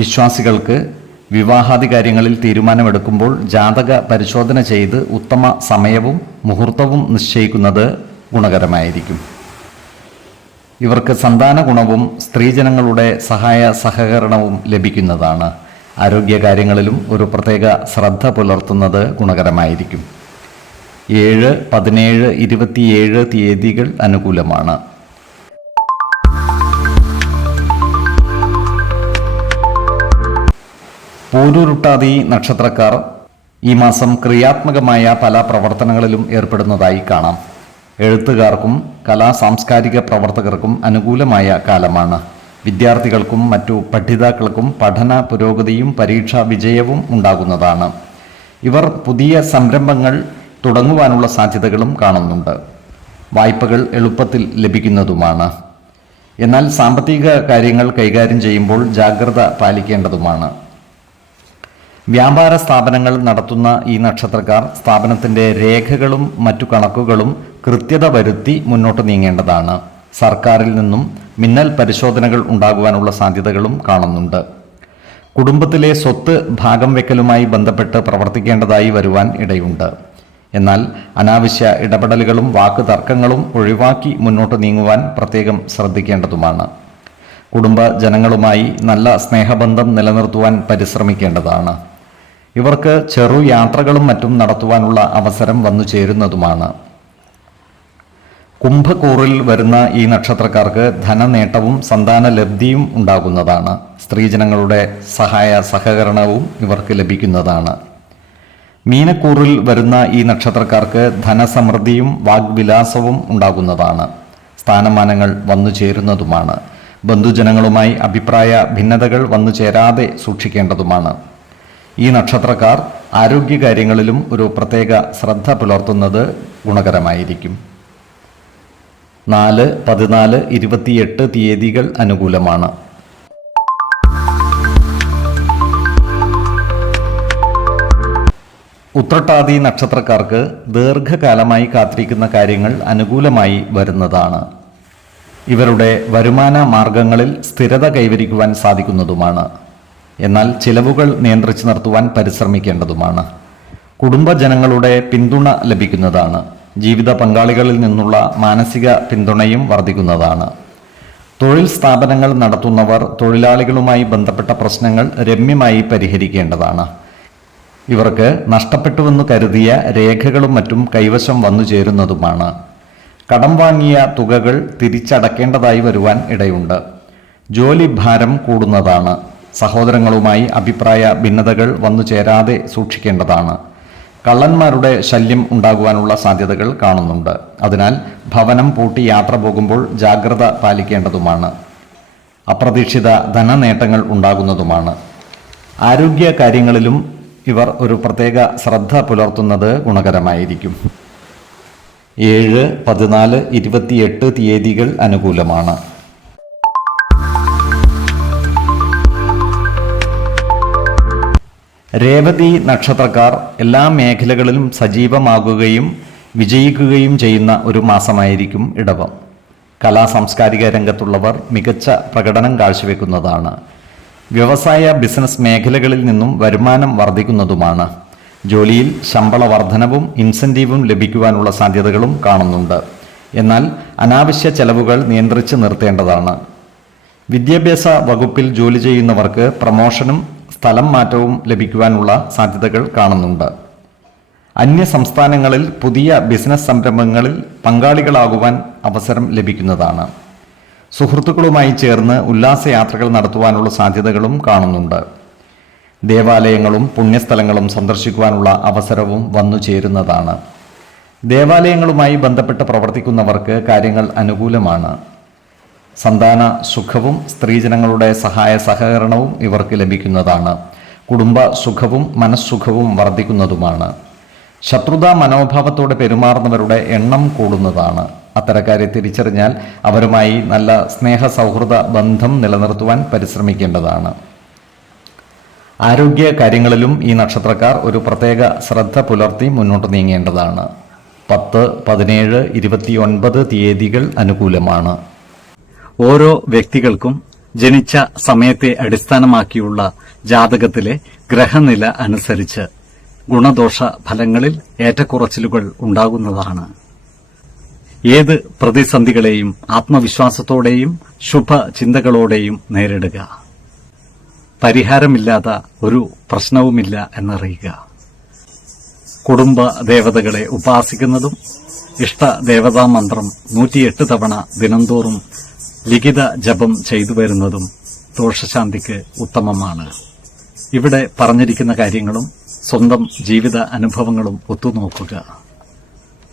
വിശ്വാസികൾക്ക് വിവാഹാദി കാര്യങ്ങളിൽ തീരുമാനമെടുക്കുമ്പോൾ ജാതക പരിശോധന ചെയ്ത് ഉത്തമ സമയവും മുഹൂർത്തവും നിശ്ചയിക്കുന്നത് ഗുണകരമായിരിക്കും. ഇവർക്ക് സന്താന ഗുണവും സ്ത്രീജനങ്ങളുടെ സഹായ സഹകരണവും ലഭിക്കുന്നതാണ്. ആരോഗ്യകാര്യങ്ങളിലും ഒരു പ്രത്യേക ശ്രദ്ധ പുലർത്തുന്നത് ഗുണകരമായിരിക്കും. 7, 17, 27 തീയതികൾ അനുകൂലമാണ്. പൂരുരുട്ടാതി നക്ഷത്രക്കാർ ഈ മാസം ക്രിയാത്മകമായ പല പ്രവർത്തനങ്ങളിലും ഏർപ്പെടുന്നതായി കാണാം. എഴുത്തുകാർക്കും സാംസ്കാരിക പ്രവർത്തകർക്കും അനുകൂലമായ കാലമാണ്. വിദ്യാർത്ഥികൾക്കും മറ്റു പഠിതാക്കൾക്കും പഠന പുരോഗതിയും പരീക്ഷാ വിജയവും ഉണ്ടാകുന്നതാണ്. ഇവർ പുതിയ സംരംഭങ്ങൾ തുടങ്ങുവാനുള്ള സാധ്യതകളും കാണുന്നുണ്ട്. വായ്പകൾ എളുപ്പത്തിൽ ലഭിക്കുന്നതുമാണ്. എന്നാൽ സാമ്പത്തിക കാര്യങ്ങൾ കൈകാര്യം ചെയ്യുമ്പോൾ ജാഗ്രത പാലിക്കേണ്ടതുമാണ്. വ്യാപാര സ്ഥാപനങ്ങൾ നടത്തുന്ന ഈ നക്ഷത്രക്കാർ സ്ഥാപനത്തിൻ്റെ രേഖകളും മറ്റു കണക്കുകളും കൃത്യത വരുത്തി മുന്നോട്ട് നീങ്ങേണ്ടതാണ്. സർക്കാരിൽ നിന്നും മിന്നൽ പരിശോധനകൾ ഉണ്ടാകുവാനുള്ള സാധ്യതകളും കാണുന്നുണ്ട്. കുടുംബത്തിലെ സ്വത്ത് ഭാഗം വെക്കലുമായി ബന്ധപ്പെട്ട് പ്രവർത്തിക്കേണ്ടതായി വരുവാൻ ഇടയുണ്ട്. എന്നാൽ അനാവശ്യ ഇടപെടലുകളും വാക്ക് തർക്കങ്ങളും ഒഴിവാക്കി മുന്നോട്ട് നീങ്ങുവാൻ പ്രത്യേകം ശ്രദ്ധിക്കേണ്ടതുമാണ്. കുടുംബ ജനങ്ങളുമായി നല്ല സ്നേഹബന്ധം നിലനിർത്തുവാൻ പരിശ്രമിക്കേണ്ടതാണ്. ഇവർക്ക് ചെറു യാത്രകളും മറ്റും നടത്തുവാനുള്ള അവസരം വന്നു ചേരുന്നതുമാണ്. കുംഭക്കൂറിൽ വരുന്ന ഈ നക്ഷത്രക്കാർക്ക് ധനനേട്ടവും സന്താന ലബ്ധിയും ഉണ്ടാകുന്നതാണ്. സ്ത്രീജനങ്ങളുടെ സഹായ സഹകരണവും ഇവർക്ക് ലഭിക്കുന്നതാണ്. മീനക്കൂറിൽ വരുന്ന ഈ നക്ഷത്രക്കാർക്ക് ധനസമൃദ്ധിയും വാഗ്വിലാസവും ഉണ്ടാകുന്നതാണ്. സ്ഥാനമാനങ്ങൾ വന്നു ചേരുന്നതുമാണ്. ബന്ധുജനങ്ങളുമായി അഭിപ്രായ ഭിന്നതകൾ വന്നു ചേരാതെ സൂക്ഷിക്കേണ്ടതുമാണ്. ഈ നക്ഷത്രക്കാർ ആരോഗ്യകാര്യങ്ങളിലും ഒരു പ്രത്യേക ശ്രദ്ധ പുലർത്തുന്നത് ഗുണകരമായിരിക്കും. 4, 14, 28 തീയതികൾ അനുകൂലമാണ്. ഉത്രട്ടാതി നക്ഷത്രക്കാർക്ക് ദീർഘകാലമായി കാത്തിരിക്കുന്ന കാര്യങ്ങൾ അനുകൂലമായി വരുന്നതാണ്. ഇവരുടെ വരുമാന മാർഗങ്ങളിൽ സ്ഥിരത കൈവരിക്കുവാൻ സാധിക്കുന്നതുമാണ്. എന്നാൽ ചിലവുകൾ നിയന്ത്രിച്ചു നിർത്തുവാൻ പരിശ്രമിക്കേണ്ടതുമാണ്. കുടുംബജനങ്ങളുടെ പിന്തുണ ലഭിക്കുന്നതാണ്. ജീവിത പങ്കാളികളിൽ നിന്നുള്ള മാനസിക പിന്തുണയും വർദ്ധിക്കുന്നതാണ്. തൊഴിൽ സ്ഥാപനങ്ങൾ നടത്തുന്നവർ തൊഴിലാളികളുമായി ബന്ധപ്പെട്ട പ്രശ്നങ്ങൾ രമ്യമായി പരിഹരിക്കേണ്ടതാണ്. ഇവർക്ക് നഷ്ടപ്പെട്ടുവെന്ന് കരുതിയ രേഖകളും മറ്റും കൈവശം വന്നു ചേരുന്നതുമാണ്. കടം വാങ്ങിയ തുകകൾ തിരിച്ചടക്കേണ്ടതായി വരുവാൻ ഇടയുണ്ട്. ജോലി ഭാരം കൂടുന്നതാണ്. സഹോദരങ്ങളുമായി അഭിപ്രായ ഭിന്നതകൾ വന്നു ചേരാതെ സൂക്ഷിക്കേണ്ടതാണ്. കള്ളന്മാരുടെ ശല്യം ഉണ്ടാകുവാനുള്ള സാധ്യതകൾ കാണുന്നുണ്ട്. അതിനാൽ ഭവനം പൂട്ടി യാത്ര പോകുമ്പോൾ ജാഗ്രത പാലിക്കേണ്ടതുമാണ്. അപ്രതീക്ഷിത ധനനേട്ടങ്ങൾ ഉണ്ടാകുന്നതുമാണ്. ആരോഗ്യ കാര്യങ്ങളിലും ഇവർ ഒരു പ്രത്യേക ശ്രദ്ധ പുലർത്തുന്നത് ഗുണകരമായിരിക്കും. 7, 14, 28 തീയതികൾ അനുകൂലമാണ്. രേവതി നക്ഷത്രക്കാർ എല്ലാ മേഖലകളിലും സജീവമാകുകയും വിജയിക്കുകയും ചെയ്യുന്ന ഒരു മാസമായിരിക്കും ഇടവം. കലാ സാംസ്കാരിക രംഗത്തുള്ളവർ മികച്ച പ്രകടനം കാഴ്ചവെക്കുന്നതാണ്. വ്യവസായ ബിസിനസ് മേഖലകളിൽ നിന്നും വരുമാനം വർദ്ധിക്കുന്നതുമാണ്. ജോലിയിൽ ശമ്പള വർധനവും ഇൻസെൻറ്റീവും ലഭിക്കുവാനുള്ള സാധ്യതകളും കാണുന്നുണ്ട്. എന്നാൽ അനാവശ്യ ചെലവുകൾ നിയന്ത്രിച്ച് നിർത്തേണ്ടതാണ്. വിദ്യാഭ്യാസ വകുപ്പിൽ ജോലി ചെയ്യുന്നവർക്ക് പ്രമോഷനും സ്ഥലം മാറ്റവും ലഭിക്കുവാനുള്ള സാധ്യതകൾ കാണുന്നുണ്ട്. അന്യ സംസ്ഥാനങ്ങളിൽ പുതിയ ബിസിനസ് സംരംഭങ്ങളിൽ പങ്കാളികളാകുവാൻ അവസരം ലഭിക്കുന്നതാണ്. സുഹൃത്തുക്കളുമായി ചേർന്ന് ഉല്ലാസയാത്രകൾ നടത്തുവാനുള്ള സാധ്യതകളും കാണുന്നുണ്ട്. ദേവാലയങ്ങളും പുണ്യസ്ഥലങ്ങളും സന്ദർശിക്കുവാനുള്ള അവസരവും വന്നു ചേരുന്നതാണ്. ദേവാലയങ്ങളുമായി ബന്ധപ്പെട്ട് പ്രവർത്തിക്കുന്നവർക്ക് കാര്യങ്ങൾ അനുകൂലമാണ്. സന്താന സുഖവും സ്ത്രീജനങ്ങളുടെ സഹായ സഹകരണവും ഇവർക്ക് ലഭിക്കുന്നതാണ്. കുടുംബ സുഖവും മനസ്സുഖവും വർദ്ധിക്കുന്നതുമാണ്. ശത്രുതാ മനോഭാവത്തോടെ പെരുമാറുന്നവരുടെ എണ്ണം കൂടുന്നതാണ്. അത്തരക്കാരെ തിരിച്ചറിഞ്ഞാൽ അവരുമായി നല്ല സ്നേഹ സൗഹൃദ ബന്ധം നിലനിർത്തുവാൻ പരിശ്രമിക്കേണ്ടതാണ്. ആരോഗ്യ കാര്യങ്ങളിലും ഈ നക്ഷത്രക്കാർ ഒരു പ്രത്യേക ശ്രദ്ധ പുലർത്തി മുന്നോട്ട് നീങ്ങേണ്ടതാണ്. 10, 17, 29 തീയതികൾ അനുകൂലമാണ്. ഓരോ വ്യക്തികൾക്കും ജനിച്ച സമയത്തെ അടിസ്ഥാനമാക്കിയുള്ള ജാതകത്തിലെ ഗ്രഹനില അനുസരിച്ച് ഗുണദോഷ ഫലങ്ങളിൽ ഏറ്റക്കുറച്ചിലുകൾ ഉണ്ടാകുന്നതാണ്. ഏത് പ്രതിസന്ധികളെയും ആത്മവിശ്വാസത്തോടെയും ശുഭചിന്തകളോടെയും നേരിടുക. പരിഹാരമില്ലാത്ത ഒരു പ്രശ്നവുമില്ല എന്നറിയുക. കുടുംബ ദേവതകളെ ഉപാസിക്കുന്നതും ഇഷ്ടദേവതാ മന്ത്രം 108 തവണ ദിനംതോറും ലിഖിത ജപം ചെയ്തു വരുന്നതും ദോഷശാന്തിക്ക് ഉത്തമമാണ്. ഇവിടെ പറഞ്ഞിരിക്കുന്ന കാര്യങ്ങളും സ്വന്തം ജീവിത അനുഭവങ്ങളും ഒത്തുനോക്കുക.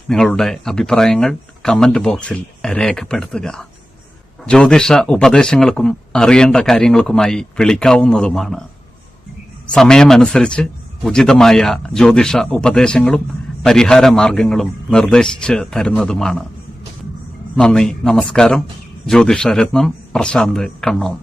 നിങ്ങളുടെ അഭിപ്രായങ്ങൾ കമന്റ് ബോക്സിൽ രേഖപ്പെടുത്തുക. ജ്യോതിഷ ഉപദേശങ്ങൾക്കും അറിയേണ്ട കാര്യങ്ങൾക്കുമായി വിളിക്കാവുന്നതുമാണ്. സമയമനുസരിച്ച് ഉചിതമായ ജ്യോതിഷ ഉപദേശങ്ങളും പരിഹാര മാർഗങ്ങളും നിർദ്ദേശിച്ച് തരുന്നതുമാണ്. നന്ദി, നമസ്കാരം. ജ്യോതിഷ രത്നം പ്രശാന്ത് കണ്ണോം.